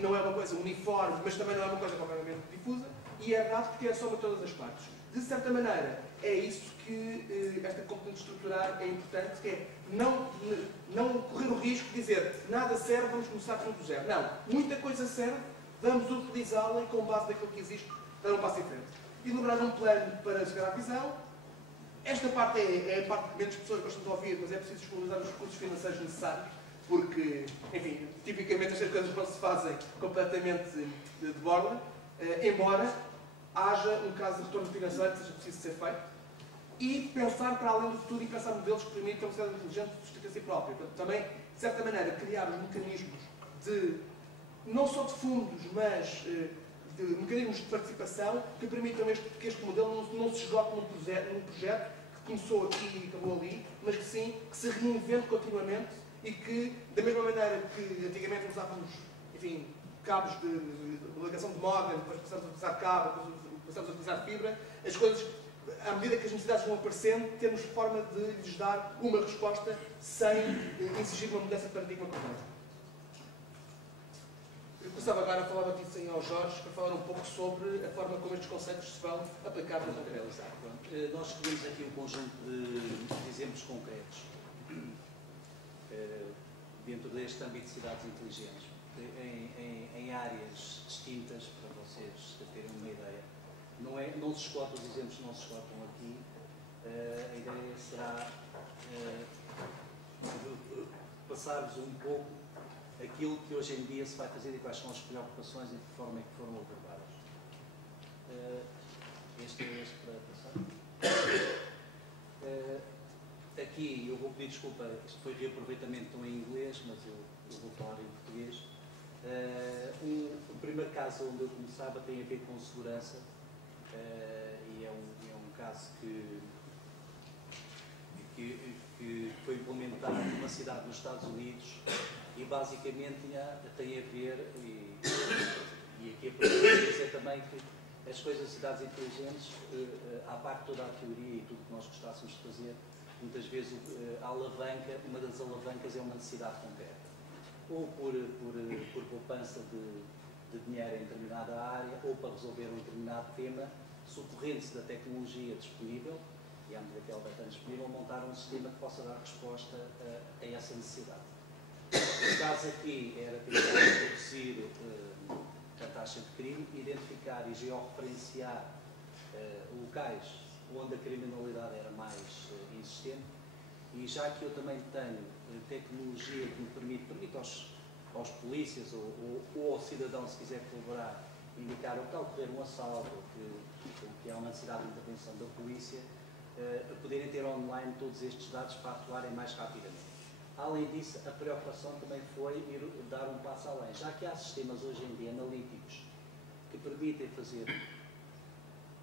não é uma coisa uniforme, mas também não é uma coisa completamente difusa, e herdado porque é a soma de todas as partes. De certa maneira, é isso que esta competência de estruturar é importante, que é não correr o risco de dizer nada serve, vamos começar tudo do zero. Não, muita coisa serve, vamos utilizá-la e com base naquilo que existe, dar um passo em frente. E elaborar um plano para chegar à visão. Esta parte é a parte que menos pessoas gostam de ouvir, mas é preciso disponibilizar os recursos financeiros necessários, porque, enfim, tipicamente estas coisas não se fazem completamente de borla, embora haja um caso de retorno financeiro que seja preciso ser feito, e pensar para além do futuro e pensar modelos que permitam uma cidade inteligente sustentar a si própria. Portanto, também, de certa maneira, criar os mecanismos não só de fundos, mas de mecanismos de participação que permitam que este modelo não se esgote num projeto que começou aqui e acabou ali, mas que sim, que se reinvente continuamente e que, da mesma maneira que antigamente usávamos, enfim, cabos de ligação de modem, depois passamos a utilizar cabo, depois passamos a utilizar fibra, as coisas, à medida que as necessidades vão aparecendo, temos forma de lhes dar uma resposta sem exigir uma mudança de paradigma completa. Eu começava agora a falar disso ao Jorge, para falar um pouco sobre a forma como estes conceitos se vão aplicar na realidade. Nós escolhemos aqui um conjunto de exemplos concretos dentro deste âmbito de cidades inteligentes, em áreas distintas, para vocês terem uma ideia. Não se esgotam, os exemplos não se esgotam aqui. A ideia será passar-vos um pouco aquilo que hoje em dia se vai fazer e quais são as preocupações e de que forma é que foram abordadas. Este para passar. Aqui eu vou pedir desculpa, isto foi reaproveitamento em inglês, mas eu vou falar em português. O primeiro caso onde eu começava tem a ver com segurança e é caso que foi implementado numa cidade nos Estados Unidos e basicamente tem a ver, e aqui aproveito para dizer também que as coisas das cidades inteligentes, à parte toda a teoria e tudo que nós gostássemos de fazer, muitas vezes uma das alavancas é uma necessidade concreta. Ou por poupança de dinheiro em determinada área, ou para resolver um determinado tema, socorrendo-se da tecnologia disponível, e à medida que ela vai estar disponível, montar um sistema que possa dar resposta a essa necessidade. O caso aqui era tentar reduzir a taxa de crime, identificar e georreferenciar locais onde a criminalidade era mais existente, e já que eu também tenho tecnologia que me permite aos polícias ou ao cidadão, se quiser colaborar, indicar o que está a ocorrer um assalto, que há uma necessidade de intervenção da polícia, a poderem ter online todos estes dados para atuarem mais rapidamente. Além disso, a preocupação também foi ir dar um passo além, já que há sistemas hoje em dia analíticos que permitem fazer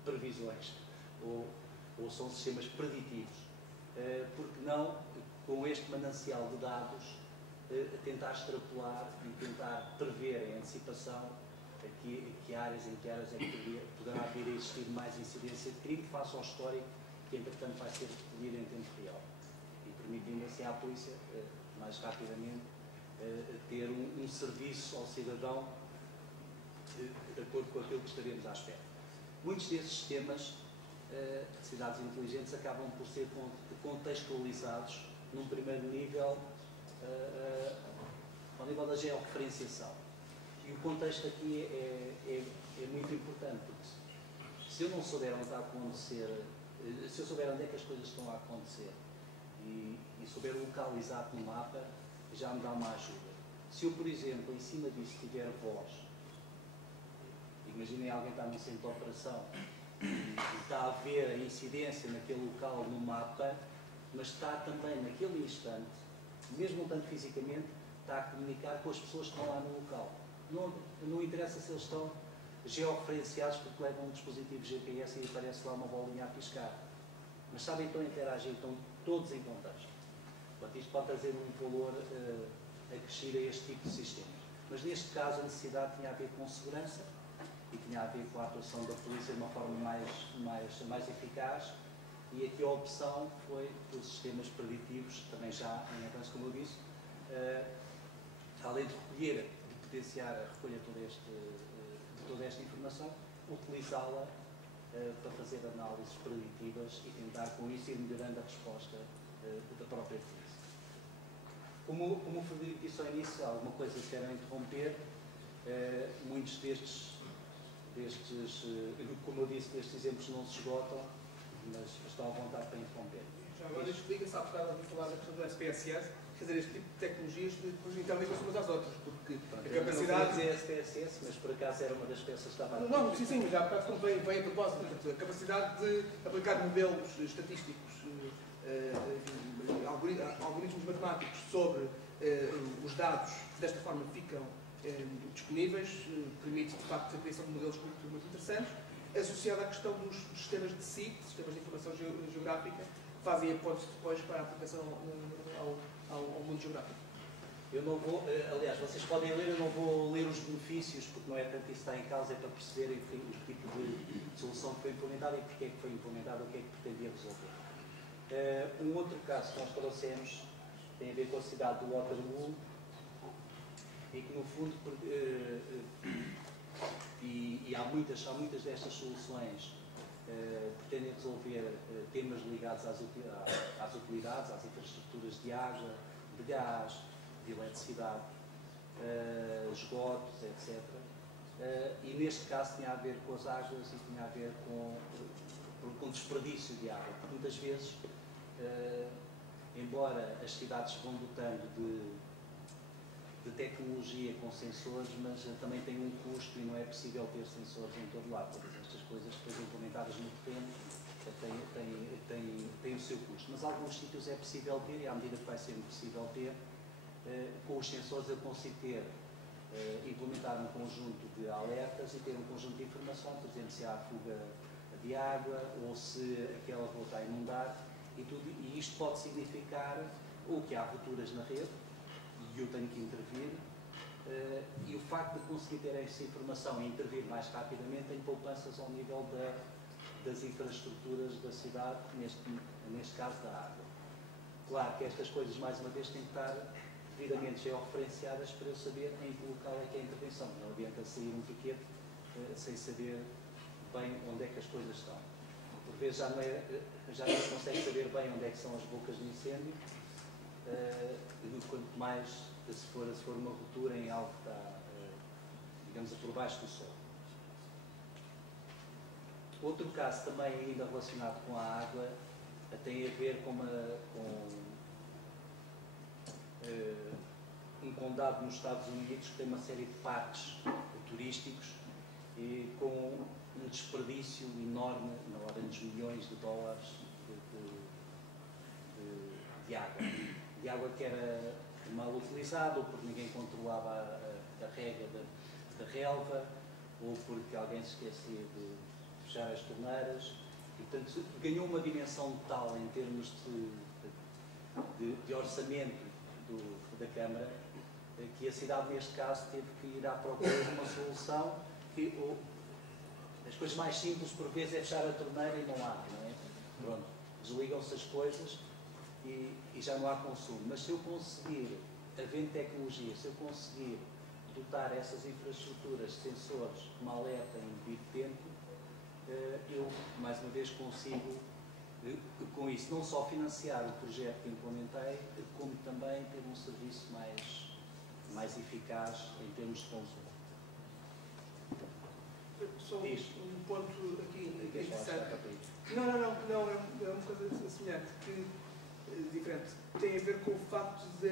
previsões ou são sistemas preditivos, porque não, com este manancial de dados, tentar extrapolar e tentar prever em antecipação que áreas é que poderá vir a existir mais incidência de crime face ao histórico que, entretanto, vai ser recolhido em tempo real e permitindo assim à polícia, mais rapidamente, ter um serviço ao cidadão de acordo com aquilo que estaríamos à espera. Muitos desses sistemas de cidades inteligentes acabam por ser contextualizados num primeiro nível, ao nível da georreferenciação. E o contexto aqui é muito importante, porque se eu não souber onde está a acontecer, se eu souber onde é que as coisas estão a acontecer e souber localizar no mapa, já me dá uma ajuda. Se eu, por exemplo, em cima disso tiver voz, imaginem alguém está num centro de operação e está a ver a incidência naquele local no mapa, mas está também naquele instante, mesmo não tanto fisicamente, está a comunicar com as pessoas que estão lá no local. Não interessa se eles estão georreferenciados porque levam um dispositivo GPS e aparece lá uma bolinha a piscar. Mas sabem então interagir, estão todos em contexto. Portanto, isto pode trazer um valor acrescido a este tipo de sistemas. Mas neste caso a necessidade tinha a ver com segurança e tinha a ver com a atuação da polícia de uma forma mais eficaz, e aqui a opção foi por sistemas preditivos, também já em avanço, como eu disse, além de recolher, de potenciar a recolha de toda esta informação, utilizá-la para fazer análises preditivas e tentar com isso ir melhorando a resposta da própria polícia. Como o Frederico disse ao início, alguma coisa que quero interromper, muitos destes, como eu disse, destes exemplos não se esgotam, mas estão à vontade para interromper. Já agora explica-se, há bocado ouvi falar da questão do SPSS, quer dizer, este tipo de tecnologias depois interligam-se umas às outras, porque pronto, a capacidade... Eu não queria dizer SPSS, mas por acaso era uma das peças que estava... Não, sim, mas já há bocado como vem a propósito, portanto, a capacidade de aplicar modelos estatísticos, algoritmos matemáticos sobre os dados que desta forma ficam disponíveis, permite de facto a criação de modelos muito interessantes, associada à questão dos sistemas de SIG, sistemas de informação geográfica, fazem a ponte depois para a aplicação ao mundo geográfico. Eu não vou, aliás, vocês podem ler, eu não vou ler os benefícios, porque não é tanto isso que está em causa, é para perceberem o tipo de solução que foi implementada e porque é que foi implementada, o que é que pretendia resolver. Um outro caso que nós trouxemos tem a ver com a cidade do Waterloo e que, no fundo, há muitas destas soluções pretendem resolver temas ligados às utilidades, às infraestruturas de água, de gás, de eletricidade, esgotos, etc. E neste caso tinha a ver com as águas e tinha a ver com desperdício de água. Porque muitas vezes, embora as cidades vão dotando de tecnologia com sensores, mas também tem um custo e não é possível ter sensores em todo lado. Todas estas coisas, depois implementadas no terreno, têm o seu custo. Mas alguns sítios é possível ter, e à medida que vai sendo possível ter, com os sensores eu consigo implementar um conjunto de alertas e ter um conjunto de informação, por exemplo, se há fuga de água ou se aquela rua está a inundar e isto pode significar ou que há rupturas na rede e eu tenho que intervir e o facto de conseguir ter essa informação e intervir mais rapidamente tem poupanças ao nível das infraestruturas da cidade, neste caso da água. Claro que estas coisas, mais uma vez, têm que estar devidamente georreferenciadas para eu saber em que local é que é a intervenção. Não adianta sair um piquete sem saber bem onde é que as coisas estão. Por vezes já não se consegue saber bem onde é que são as bocas de incêndio, quanto mais se for uma ruptura em algo que está, digamos, por baixo do solo. Outro caso também ainda relacionado com a água tem a ver com um condado nos Estados Unidos que tem uma série de parques turísticos e com um desperdício enorme, na ordem dos milhões de dólares de água. De água que era mal utilizada, ou porque ninguém controlava a rega da relva, ou porque alguém se esquecia de fechar as torneiras. E, portanto, ganhou uma dimensão tal em termos de orçamento da Câmara, que a cidade, neste caso, teve que ir à procura de uma solução que as coisas mais simples, por vezes, é fechar a torneira e não há, não é? Pronto, desligam-se as coisas e já não há consumo. Mas se eu conseguir, havendo tecnologia, se eu conseguir dotar essas infraestruturas de sensores que me alertem em devido tempo, eu, mais uma vez, consigo, com isso, não só financiar o projeto que implementei, como também ter um serviço mais eficaz em termos de consumo. Só um ponto aqui interessante. Não, É uma coisa semelhante, diferente. Tem a ver com o facto de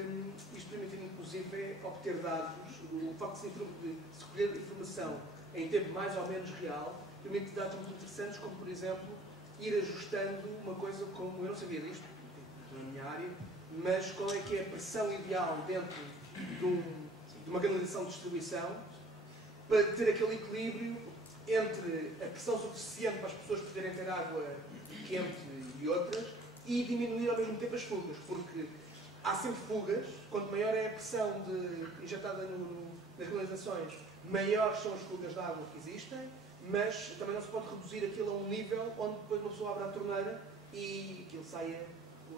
isto permitir, inclusive, obter dados, o facto de se colher informação em tempo mais ou menos real, permite dados muito interessantes, como, por exemplo, ir ajustando uma coisa como, eu não sabia disto, na minha área, mas qual é que é a pressão ideal dentro de uma canalização de distribuição para ter aquele equilíbrio entre a pressão suficiente para as pessoas poderem ter água quente e outras e diminuir ao mesmo tempo as fugas, porque há sempre fugas, quanto maior é a pressão injetada nas canalizações, maiores são as fugas de água que existem, mas também não se pode reduzir aquilo a um nível onde depois uma pessoa abre a torneira e aquilo saia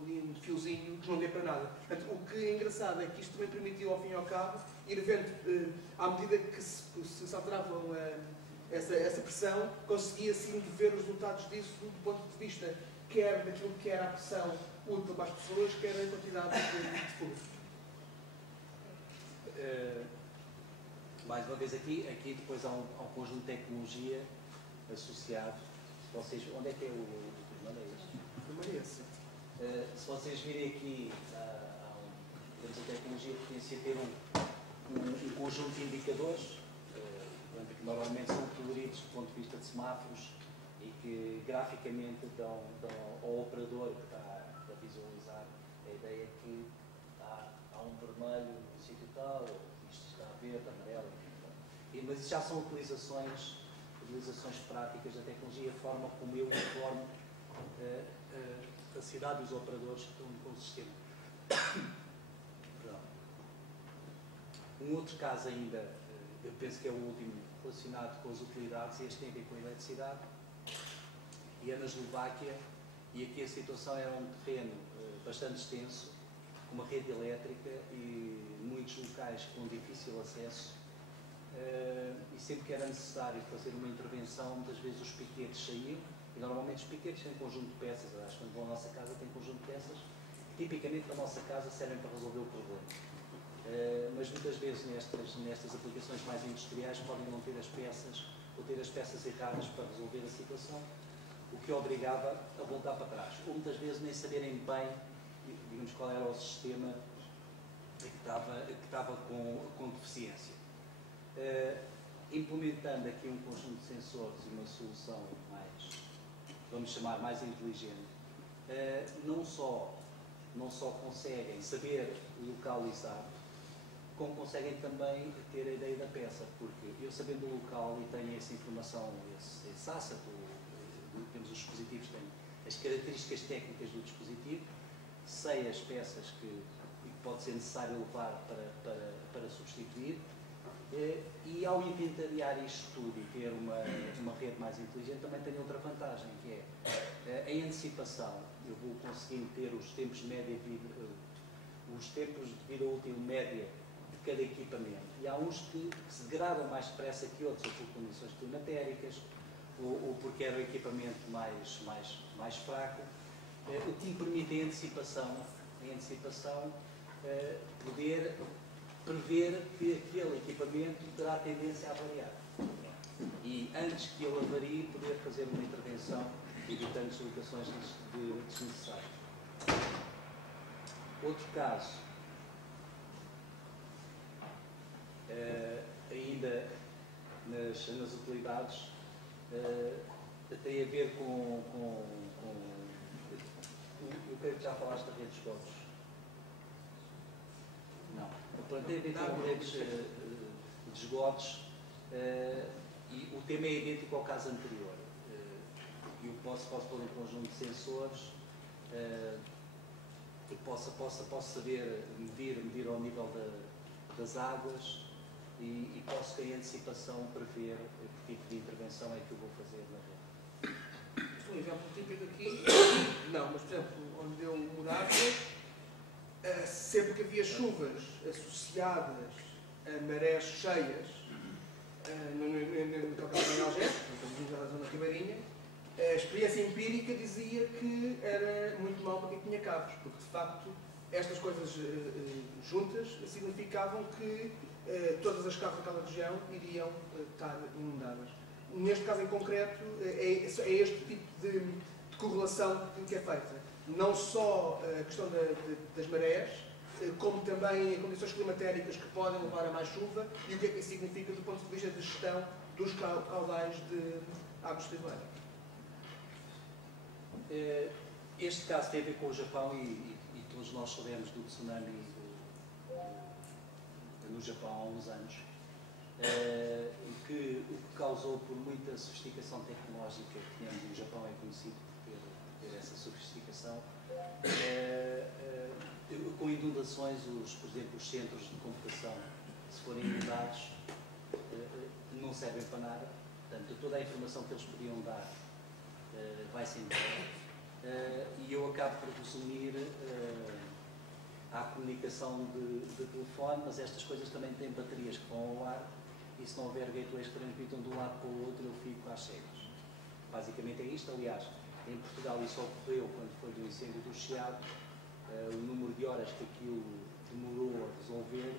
um fiozinho que não dê para nada. Portanto, o que é engraçado é que isto também permitiu, ao fim e ao cabo, ir vendo, à medida que se alteravam essa pressão, conseguia assim ver os resultados disso do ponto de vista quer daquilo que era a pressão útil para as pessoas, quer a quantidade de fuga. Mais uma vez aqui depois há um conjunto de tecnologia associado. Onde é que é o primeiro? É este? O primeiro é esse. Se vocês virem aqui, temos a tecnologia que potencia ter um conjunto de indicadores, que normalmente são coloridos do ponto de vista de semáforos e que graficamente dão ao operador que está a visualizar a ideia que há um vermelho no sítio tal, isto está verde, amarelo, enfim. Mas isso já são utilizações práticas da tecnologia, a forma como eu informo a cidade e os operadores que estão com o sistema. Um outro caso ainda, eu penso que é o último, relacionado com as utilidades, e este tem a ver com a eletricidade, e é na Eslováquia, e aqui a situação era um terreno bastante extenso, com uma rede elétrica e muitos locais com difícil acesso, e sempre que era necessário fazer uma intervenção, muitas vezes os piquetes saíam, e normalmente os piquetes têm conjunto de peças, aliás, quando vão à nossa casa têm conjunto de peças, que tipicamente na nossa casa servem para resolver o problema. Mas muitas vezes nestas aplicações mais industriais podem não ter as peças, ou ter as peças erradas para resolver a situação, o que obrigava a voltar para trás. Ou muitas vezes nem saberem bem, digamos, qual era o sistema que estava com deficiência. Implementando aqui um conjunto de sensores e uma solução mais, vamos chamar, mais inteligente, não só conseguem saber localizar, como conseguem também ter a ideia da peça, porque eu sabendo o local e tenho essa informação, esse asset temos os dispositivos, têm as características técnicas do dispositivo, sei as peças que pode ser necessário levar para substituir, e ao inventariar isto tudo e ter uma rede mais inteligente, também tenho outra vantagem, que é em antecipação. Eu vou conseguir ter os tempos de vida útil média de cada equipamento. E há uns que se degradam mais depressa que outros, ou por condições climatéricas, ou porque era o equipamento mais fraco, o que me permite em antecipação poder prever que aquele equipamento terá tendência a variar. E antes que ele avarie, poder fazer uma intervenção evitando deslocações desnecessárias. Outro caso, ainda nas utilidades, tem a ver com eu creio que já falaste da rede de esgotos. Não. Tem a ver com redes de esgotos, e o tema é idêntico ao caso anterior. Eu posso pôr um conjunto de sensores que possa saber medir ao nível das águas e posso, em antecipação, prever que tipo de intervenção é que eu vou fazer na rede. Um exemplo típico aqui, não, mas por exemplo, onde eu morava, sempre que havia chuvas associadas a marés cheias, no caso de Algés, na zona ribeirinha, a experiência empírica dizia que era muito mau para quem tinha cabos, porque de facto estas coisas juntas significavam que todas as cabos daquela região iriam estar inundadas. Neste caso em concreto, é este tipo de correlação que é feita. Não só a questão das marés, como também condições climatéricas que podem levar a mais chuva e o que é que isso significa do ponto de vista de gestão dos caudais de águas ribeiras. Este caso tem a ver com o Japão e todos nós sabemos do tsunami no Japão há uns anos, o que causou, por muita sofisticação tecnológica que tínhamos no Japão, é conhecido por ter essa sofisticação, com inundações, por exemplo, os centros de computação, se forem inundados, não servem para nada. Portanto, toda a informação que eles podiam dar vai-se embora. E eu acabo por resumir à comunicação de telefone, mas estas coisas também têm baterias que vão ao ar, e se não houver gateways que transmitam de um lado para o outro, eu fico às cegas. Basicamente é isto. Aliás, em Portugal isso ocorreu quando foi do incêndio do Chiado. O número de horas que aquilo demorou a resolver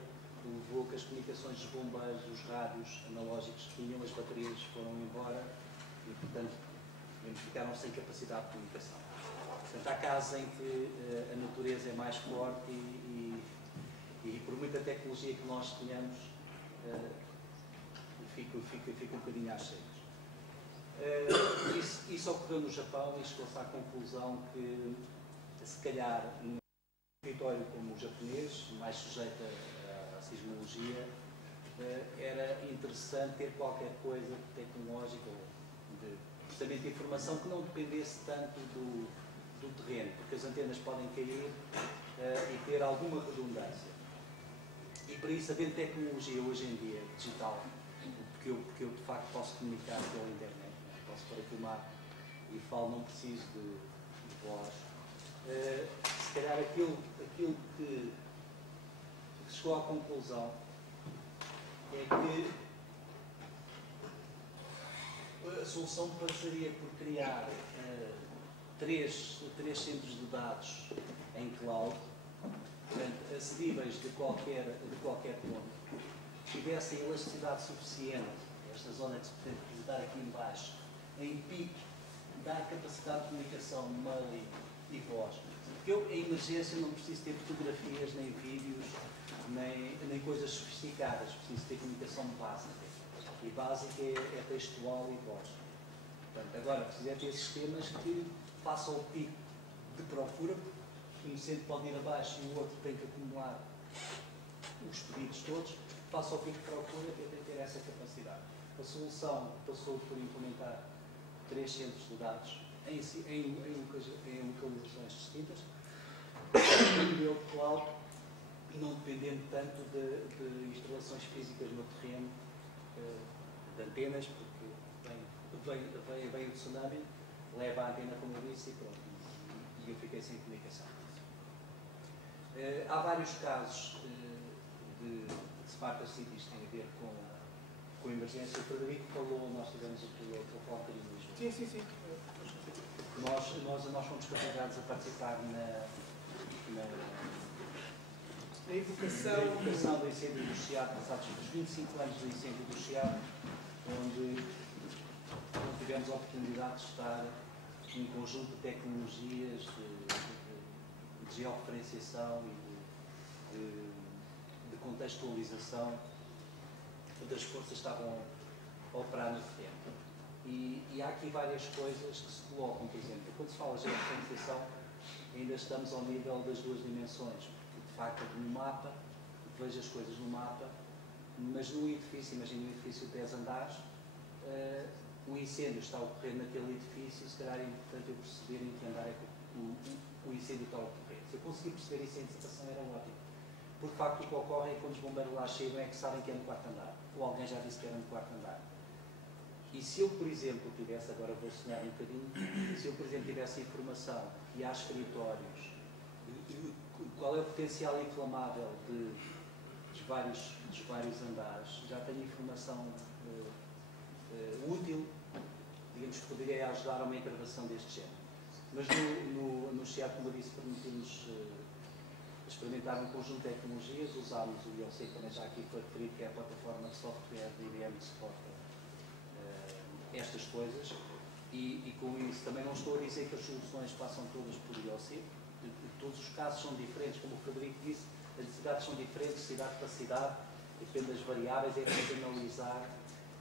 levou que as comunicações dos bombeiros, os rádios analógicos que tinham, as baterias foram embora e, portanto, ficaram sem capacidade de comunicação. Portanto, há casos em que a natureza é mais forte e por muita tecnologia que nós tenhamos, fica um bocadinho às cegas. Isso ocorreu no Japão e chegou-se à conclusão que, se calhar, num território como o japonês, mais sujeito à sismologia, era interessante ter qualquer coisa tecnológica ou de processamento de informação que não dependesse tanto do terreno, porque as antenas podem cair e ter alguma redundância. E para isso, havendo tecnologia hoje em dia digital, porque eu de facto posso comunicar pela internet, posso para filmar e falo, não preciso de voz, se calhar aquilo que chegou à conclusão é que a solução passaria por criar três centros de dados em cloud, portanto, acessíveis de qualquer ponto, que tivessem elasticidade suficiente, esta zona que se pretende representar aqui em baixo, em pico, dar capacidade de comunicação, mail e voz. Porque eu, em emergência, não preciso ter fotografias, nem vídeos, nem coisas sofisticadas, preciso ter comunicação básica. E básica é textual e voz. Portanto, agora, preciso ter sistemas que façam o pico de procura, porque um centro pode ir abaixo e o outro tem que acumular os pedidos todos, faça o pico de procura e tem que ter essa capacidade. A solução passou por implementar 3 3 centros de dados em localizações distintas, em modelo de cloud, não dependendo tanto de instalações físicas no terreno, de antenas, porque vem o tsunami, leva a antena, como eu disse, e pronto, e eu fiquei sem comunicação. Há vários casos de Smart Cities que têm a ver com emergência. O Frederico falou, nós tivemos o piloto, vou falar um bocadinho disto. Sim. Nós fomos convidados a participar na evocação do incêndio do Chiado, passados os 25 anos do incêndio do Chiado, onde tivemos a oportunidade de estar um conjunto de tecnologias de georreferenciação e de contextualização das forças que estavam a operar no terreno. E há aqui várias coisas que se colocam, por exemplo, quando se fala de georreferenciação, ainda estamos ao nível das 2 dimensões, porque de facto no mapa, vejo as coisas no mapa, mas num edifício, imagina um edifício de 10 andares, o incêndio está a ocorrer naquele edifício, se calhar é importante eu perceber em que andar é que o incêndio está a ocorrer. Se eu conseguir perceber isso em antecipação era ótimo. Porque de facto o que ocorre é que quando os bombeiros lá chegam é que sabem que é no 4º andar. Ou alguém já disse que era no 4º andar. E se eu, por exemplo, tivesse, agora vou sonhar um bocadinho, se eu, por exemplo, tivesse informação que há escritórios, qual é o potencial inflamável dos vários andares, já tenho informação útil, digamos que poderia ajudar a uma intervenção deste género. Mas no Chiado, como eu disse, permitimos experimentar um conjunto de tecnologias, usámos o IOC, que também já aqui foi referido, que é a plataforma de software de IBM que suporta estas coisas, e com isso também não estou a dizer que as soluções passam todas por IOC, todos os casos são diferentes, como o Frederico disse, as necessidades são diferentes, cidade para cidade, depende das variáveis, é preciso analisar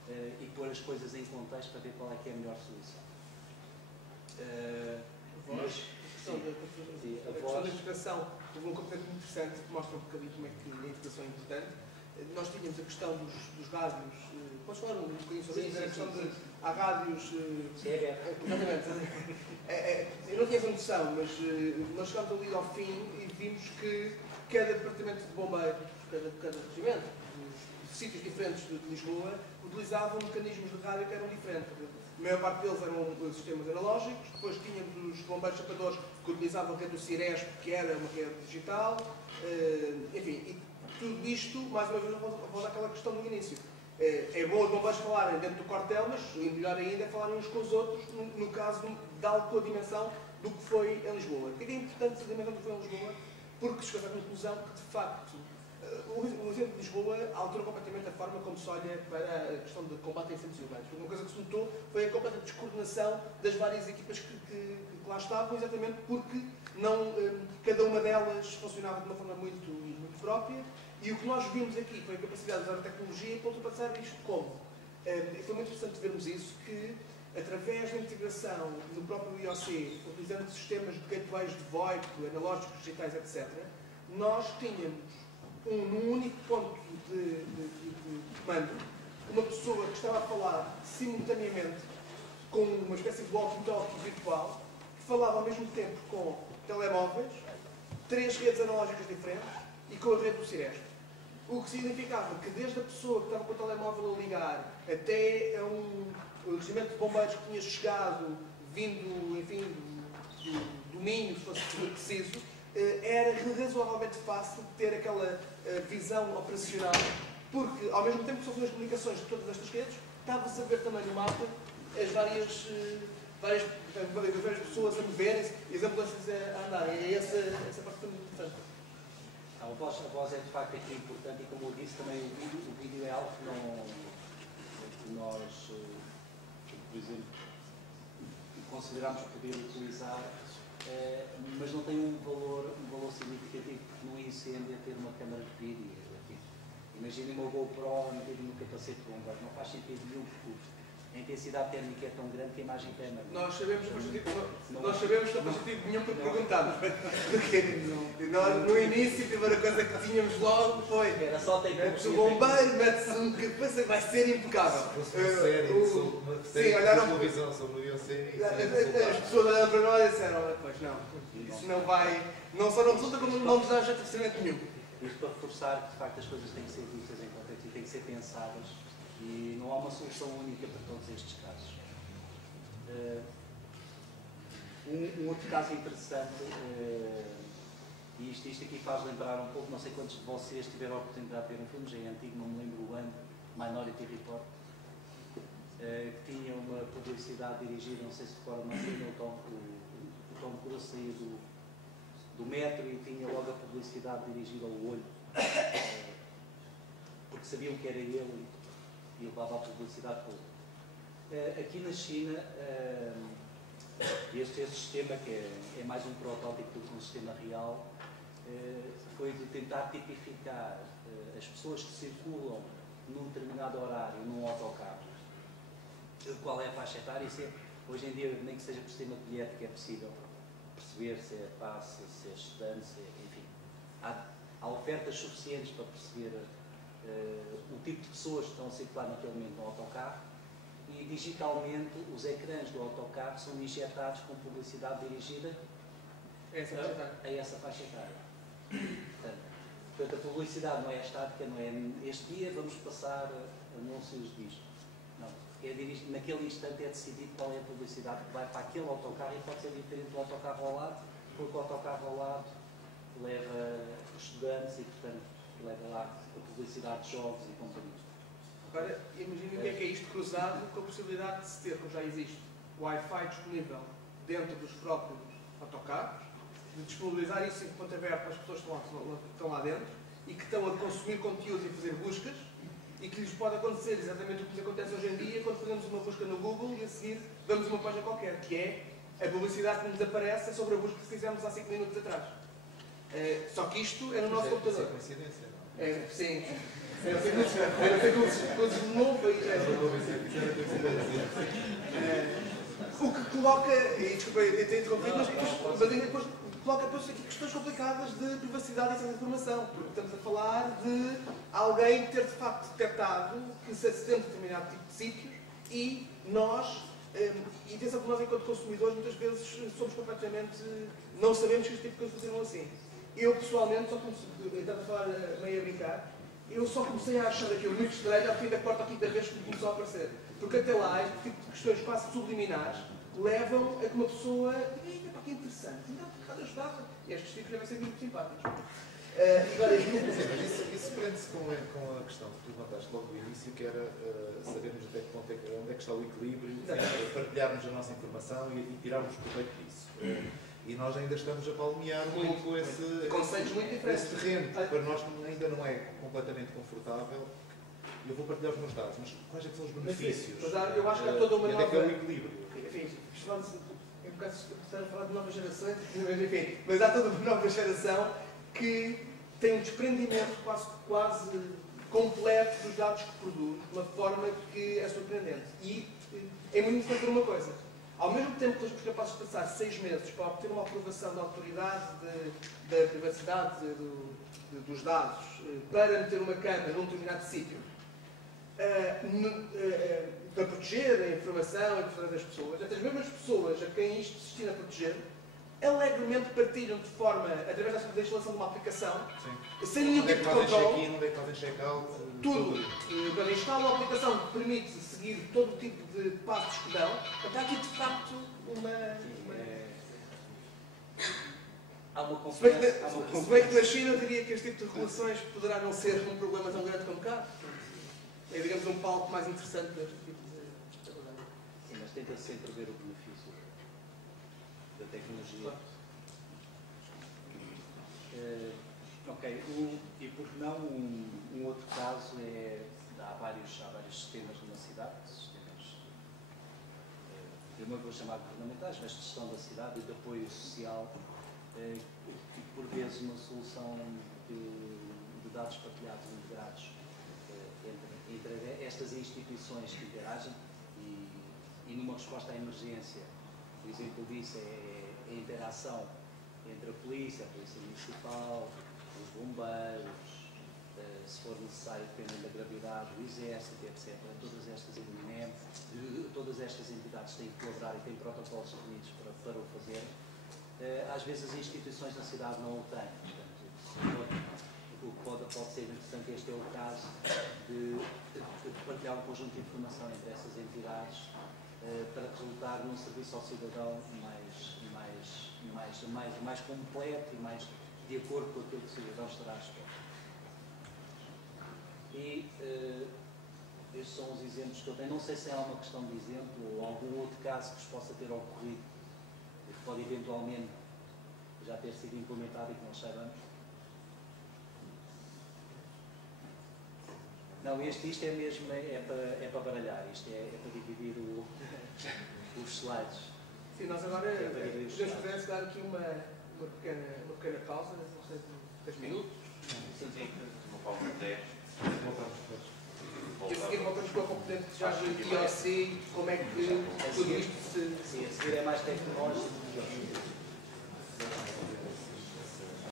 e pôr as coisas em contexto para ver qual é que é a melhor solução. A questão da integração, houve um componente muito interessante que mostra um bocadinho como é que a integração é importante. Nós tínhamos a questão dos rádios, podes falar um bocadinho sobre isso? A questão de há rádios. Exatamente. Eu não tinha essa noção, mas nós chegámos ali ao fim e vimos que cada departamento de bombeiros, cada regimento, de sítios diferentes de Lisboa, utilizavam mecanismos de rádio que eram diferentes. A maior parte deles eram sistemas analógicos, depois tínhamos os bombeiros chapadores que utilizavam a rede do Ciresp, que era uma rede digital, enfim, e tudo isto, mais uma vez, eu vou dar aquela questão do início. É bom os bombeiros falarem dentro do quartel, mas melhor ainda é falarem uns com os outros, no caso de algo com a dimensão do que foi em Lisboa. Por que é importante essa dimensão do que foi em Lisboa? Porque se chegou à conclusão que, de facto, o exemplo de Lisboa alterou completamente a forma como se olha para a questão de combate a incêndios urbanos. Uma coisa que se notou foi a completa descoordenação das várias equipas que lá estavam, exatamente porque cada uma delas funcionava de uma forma muito própria, e o que nós vimos aqui foi a capacidade de usar a tecnologia para ultrapassar isto como. Foi muito interessante vermos isso, que através da integração do próprio IOC, utilizando sistemas de gateways de VoIP, analógicos, digitais, etc., nós tínhamos num único ponto de comando, uma pessoa que estava a falar simultaneamente com uma espécie de walkie-talkie virtual, que falava ao mesmo tempo com telemóveis, 3 redes analógicas diferentes e com a rede do Ciresp. O que significava que desde a pessoa que estava com o telemóvel a ligar até a um regimento de bombeiros que tinha chegado, vindo, enfim, do Minho, se fosse preciso, era razoavelmente fácil ter aquela visão operacional, porque ao mesmo tempo que sofriam as comunicações de todas estas redes, estava-se a ver também no mapa as várias pessoas a moverem-se e as ambulâncias a andarem. E essa parte foi muito importante. A voz é de facto aqui importante, e como eu disse também, o vídeo é algo que nós, por exemplo, consideramos poder utilizar, mas não tem um valor significativo, porque no incêndio é ter uma câmara de vídeo. Imaginem uma GoPro metido no capacete de bombeiro, não faz sentido nenhum, porque a intensidade térmica é tão grande que a imagem queima. Nós sabemos que não faz sentido nenhum porque perguntámos. Nós, no início, a primeira coisa que tínhamos logo foi: era só mete-se o bombeiro, mete-se um que depois vai ser impecável. Se fosse uma série sobre uma televisão sobre o Beyoncé, as pessoas olharam para nós e disseram: pois não, isso não vai, não só não resulta, como não nos dá objetivo nenhum. Isto para reforçar que de facto as coisas têm que ser vistas em contexto e têm que ser pensadas, e não há uma solução única para todos estes casos. Um outro caso interessante, e isto aqui faz lembrar um pouco, não sei quantos de vocês tiveram a oportunidade de ver um filme, já é antigo, não me lembro o ano, Minority Report, que tinha uma publicidade dirigida, não sei se recorda, mas tinha o Tom Cruise saía do metro e tinha logo a publicidade dirigida ao olho, porque sabiam que era ele e levava a publicidade para o olho. Aqui na China, este sistema, que é mais um protótipo do que um sistema real, foi de tentar tipificar as pessoas que circulam num determinado horário num autocarro. Qual é a faixa etária? Hoje em dia, nem que seja por sistema de bilhete, que é possível perceber se é passe, se é estudante, enfim. Há ofertas suficientes para perceber o tipo de pessoas que estão a circular naquele momento no autocarro, e digitalmente os ecrãs do autocarro são injetados com publicidade dirigida a essa faixa etária. Portanto, a publicidade não é estática, não é este dia vamos passar anúncios disto. Não. Naquele instante é decidido qual é a publicidade que vai para aquele autocarro, e pode ser diferente do autocarro ao lado, porque o autocarro ao lado leva estudantes e, portanto, leva lá a publicidade de jogos e companhia. Agora, imagine o que é isto cruzado com a possibilidade de se ter, como já existe, Wi-Fi disponível dentro dos próprios autocarros, de disponibilizar isso em ponto aberto para as pessoas que estão lá dentro e que estão a consumir conteúdo e fazer buscas, e que lhes pode acontecer exatamente o que acontece hoje em dia quando fazemos uma busca no Google e a seguir damos uma página qualquer, que é a publicidade que nos aparece sobre a busca que fizemos há 5 minutos atrás. Só que isto é no nosso computador. Isso é coincidência, não? Sim. Eu sei que todos de novo aí já. O que coloca, e desculpa, eu tenho interrompido, mas depois coloca aqui questões complicadas de privacidade e acesso à informação, porque estamos a falar de alguém ter de facto detectado que se acede a determinado tipo de sítios, e nós, e atenção que nós enquanto consumidores muitas vezes somos completamente, não sabemos que este tipo de coisas funcionam assim. Eu pessoalmente, só comecei, estava a falar meio a brincar, eu só comecei a achar aquilo muito estranho ao fim da quarta ou quinta vez que começou a aparecer. Porque até lá, este tipo de questões quase subliminares levam a que uma pessoa diga: que interessante, então por causa ajudava. E estes tipos devem ser muito simpáticos. Agora, mas isso prende-se com a questão que tu levantaste logo no início, que era sabermos até que ponto onde é que está o equilíbrio, partilharmos a nossa informação e tirarmos proveito disso. E nós ainda estamos a palmear muito esse terreno, que para nós ainda não é completamente confortável. Eu vou partilhar os meus dados, mas quais é que são os benefícios? Mas eu acho que há toda uma nova... Onde é que é o equilíbrio? Enfim, eu estou a falar de novas gerações, enfim, mas há toda uma nova geração que tem um desprendimento quase completo dos dados que produz, de uma forma que é surpreendente. E é muito importante ter uma coisa: ao mesmo tempo que nós somos capazes de passar 6 meses para obter uma aprovação da autoridade da privacidade dos dados para meter uma câmara num determinado sítio, para proteger a informação e das pessoas, as mesmas pessoas a quem isto se destina a proteger, alegremente partilham de forma, através da instalação de uma aplicação, sem nenhum tipo de controle, onde é que fazem check-out? tudo. Quando instalam a aplicação que permite seguir todo o tipo de passos que dão, está aqui de facto há uma Se bem confiança. que na China eu diria que este tipo de regulações poderá não ser um problema tão grande como cá. É, digamos, um palco mais interessante deste tipo de abordagem. Sim, mas tenta sempre ver o benefício da tecnologia. Ok, e por que não um outro caso é, há vários sistemas numa cidade, sistemas, primeiro vou chamar governamentais, mas de gestão da cidade e de apoio social, que por vezes uma solução de dados partilhados, integrados entre estas instituições que interagem, e numa resposta à emergência, o exemplo disso é a interação entre a polícia municipal, os bombeiros, se for necessário, dependendo da gravidade, o exército, etc. Todas estas entidades têm que colaborar e têm protocolos definidos para o fazer. Às vezes as instituições da cidade não o têm. Portanto, o que pode ser interessante, este é o caso de partilhar um conjunto de informação entre essas entidades para resultar num serviço ao cidadão mais completo e mais de acordo com aquilo que o cidadão estará a esperar. E estes são os exemplos que eu tenho. Não sei se há uma questão de exemplo ou algum outro caso que vos possa ter ocorrido e que pode eventualmente já ter sido implementado e que nós saibamos. Não, isto é mesmo, é para baralhar, isto é para dividir os slides. Sim, nós agora podemos fazer se dar aqui uma pequena pausa, não sei, de 10 minutos. Sim, uma pausa de 10. E a seguir voltamos com a componente já de IOC, como é que tudo isto se... Sim, a seguir é mais tecnológico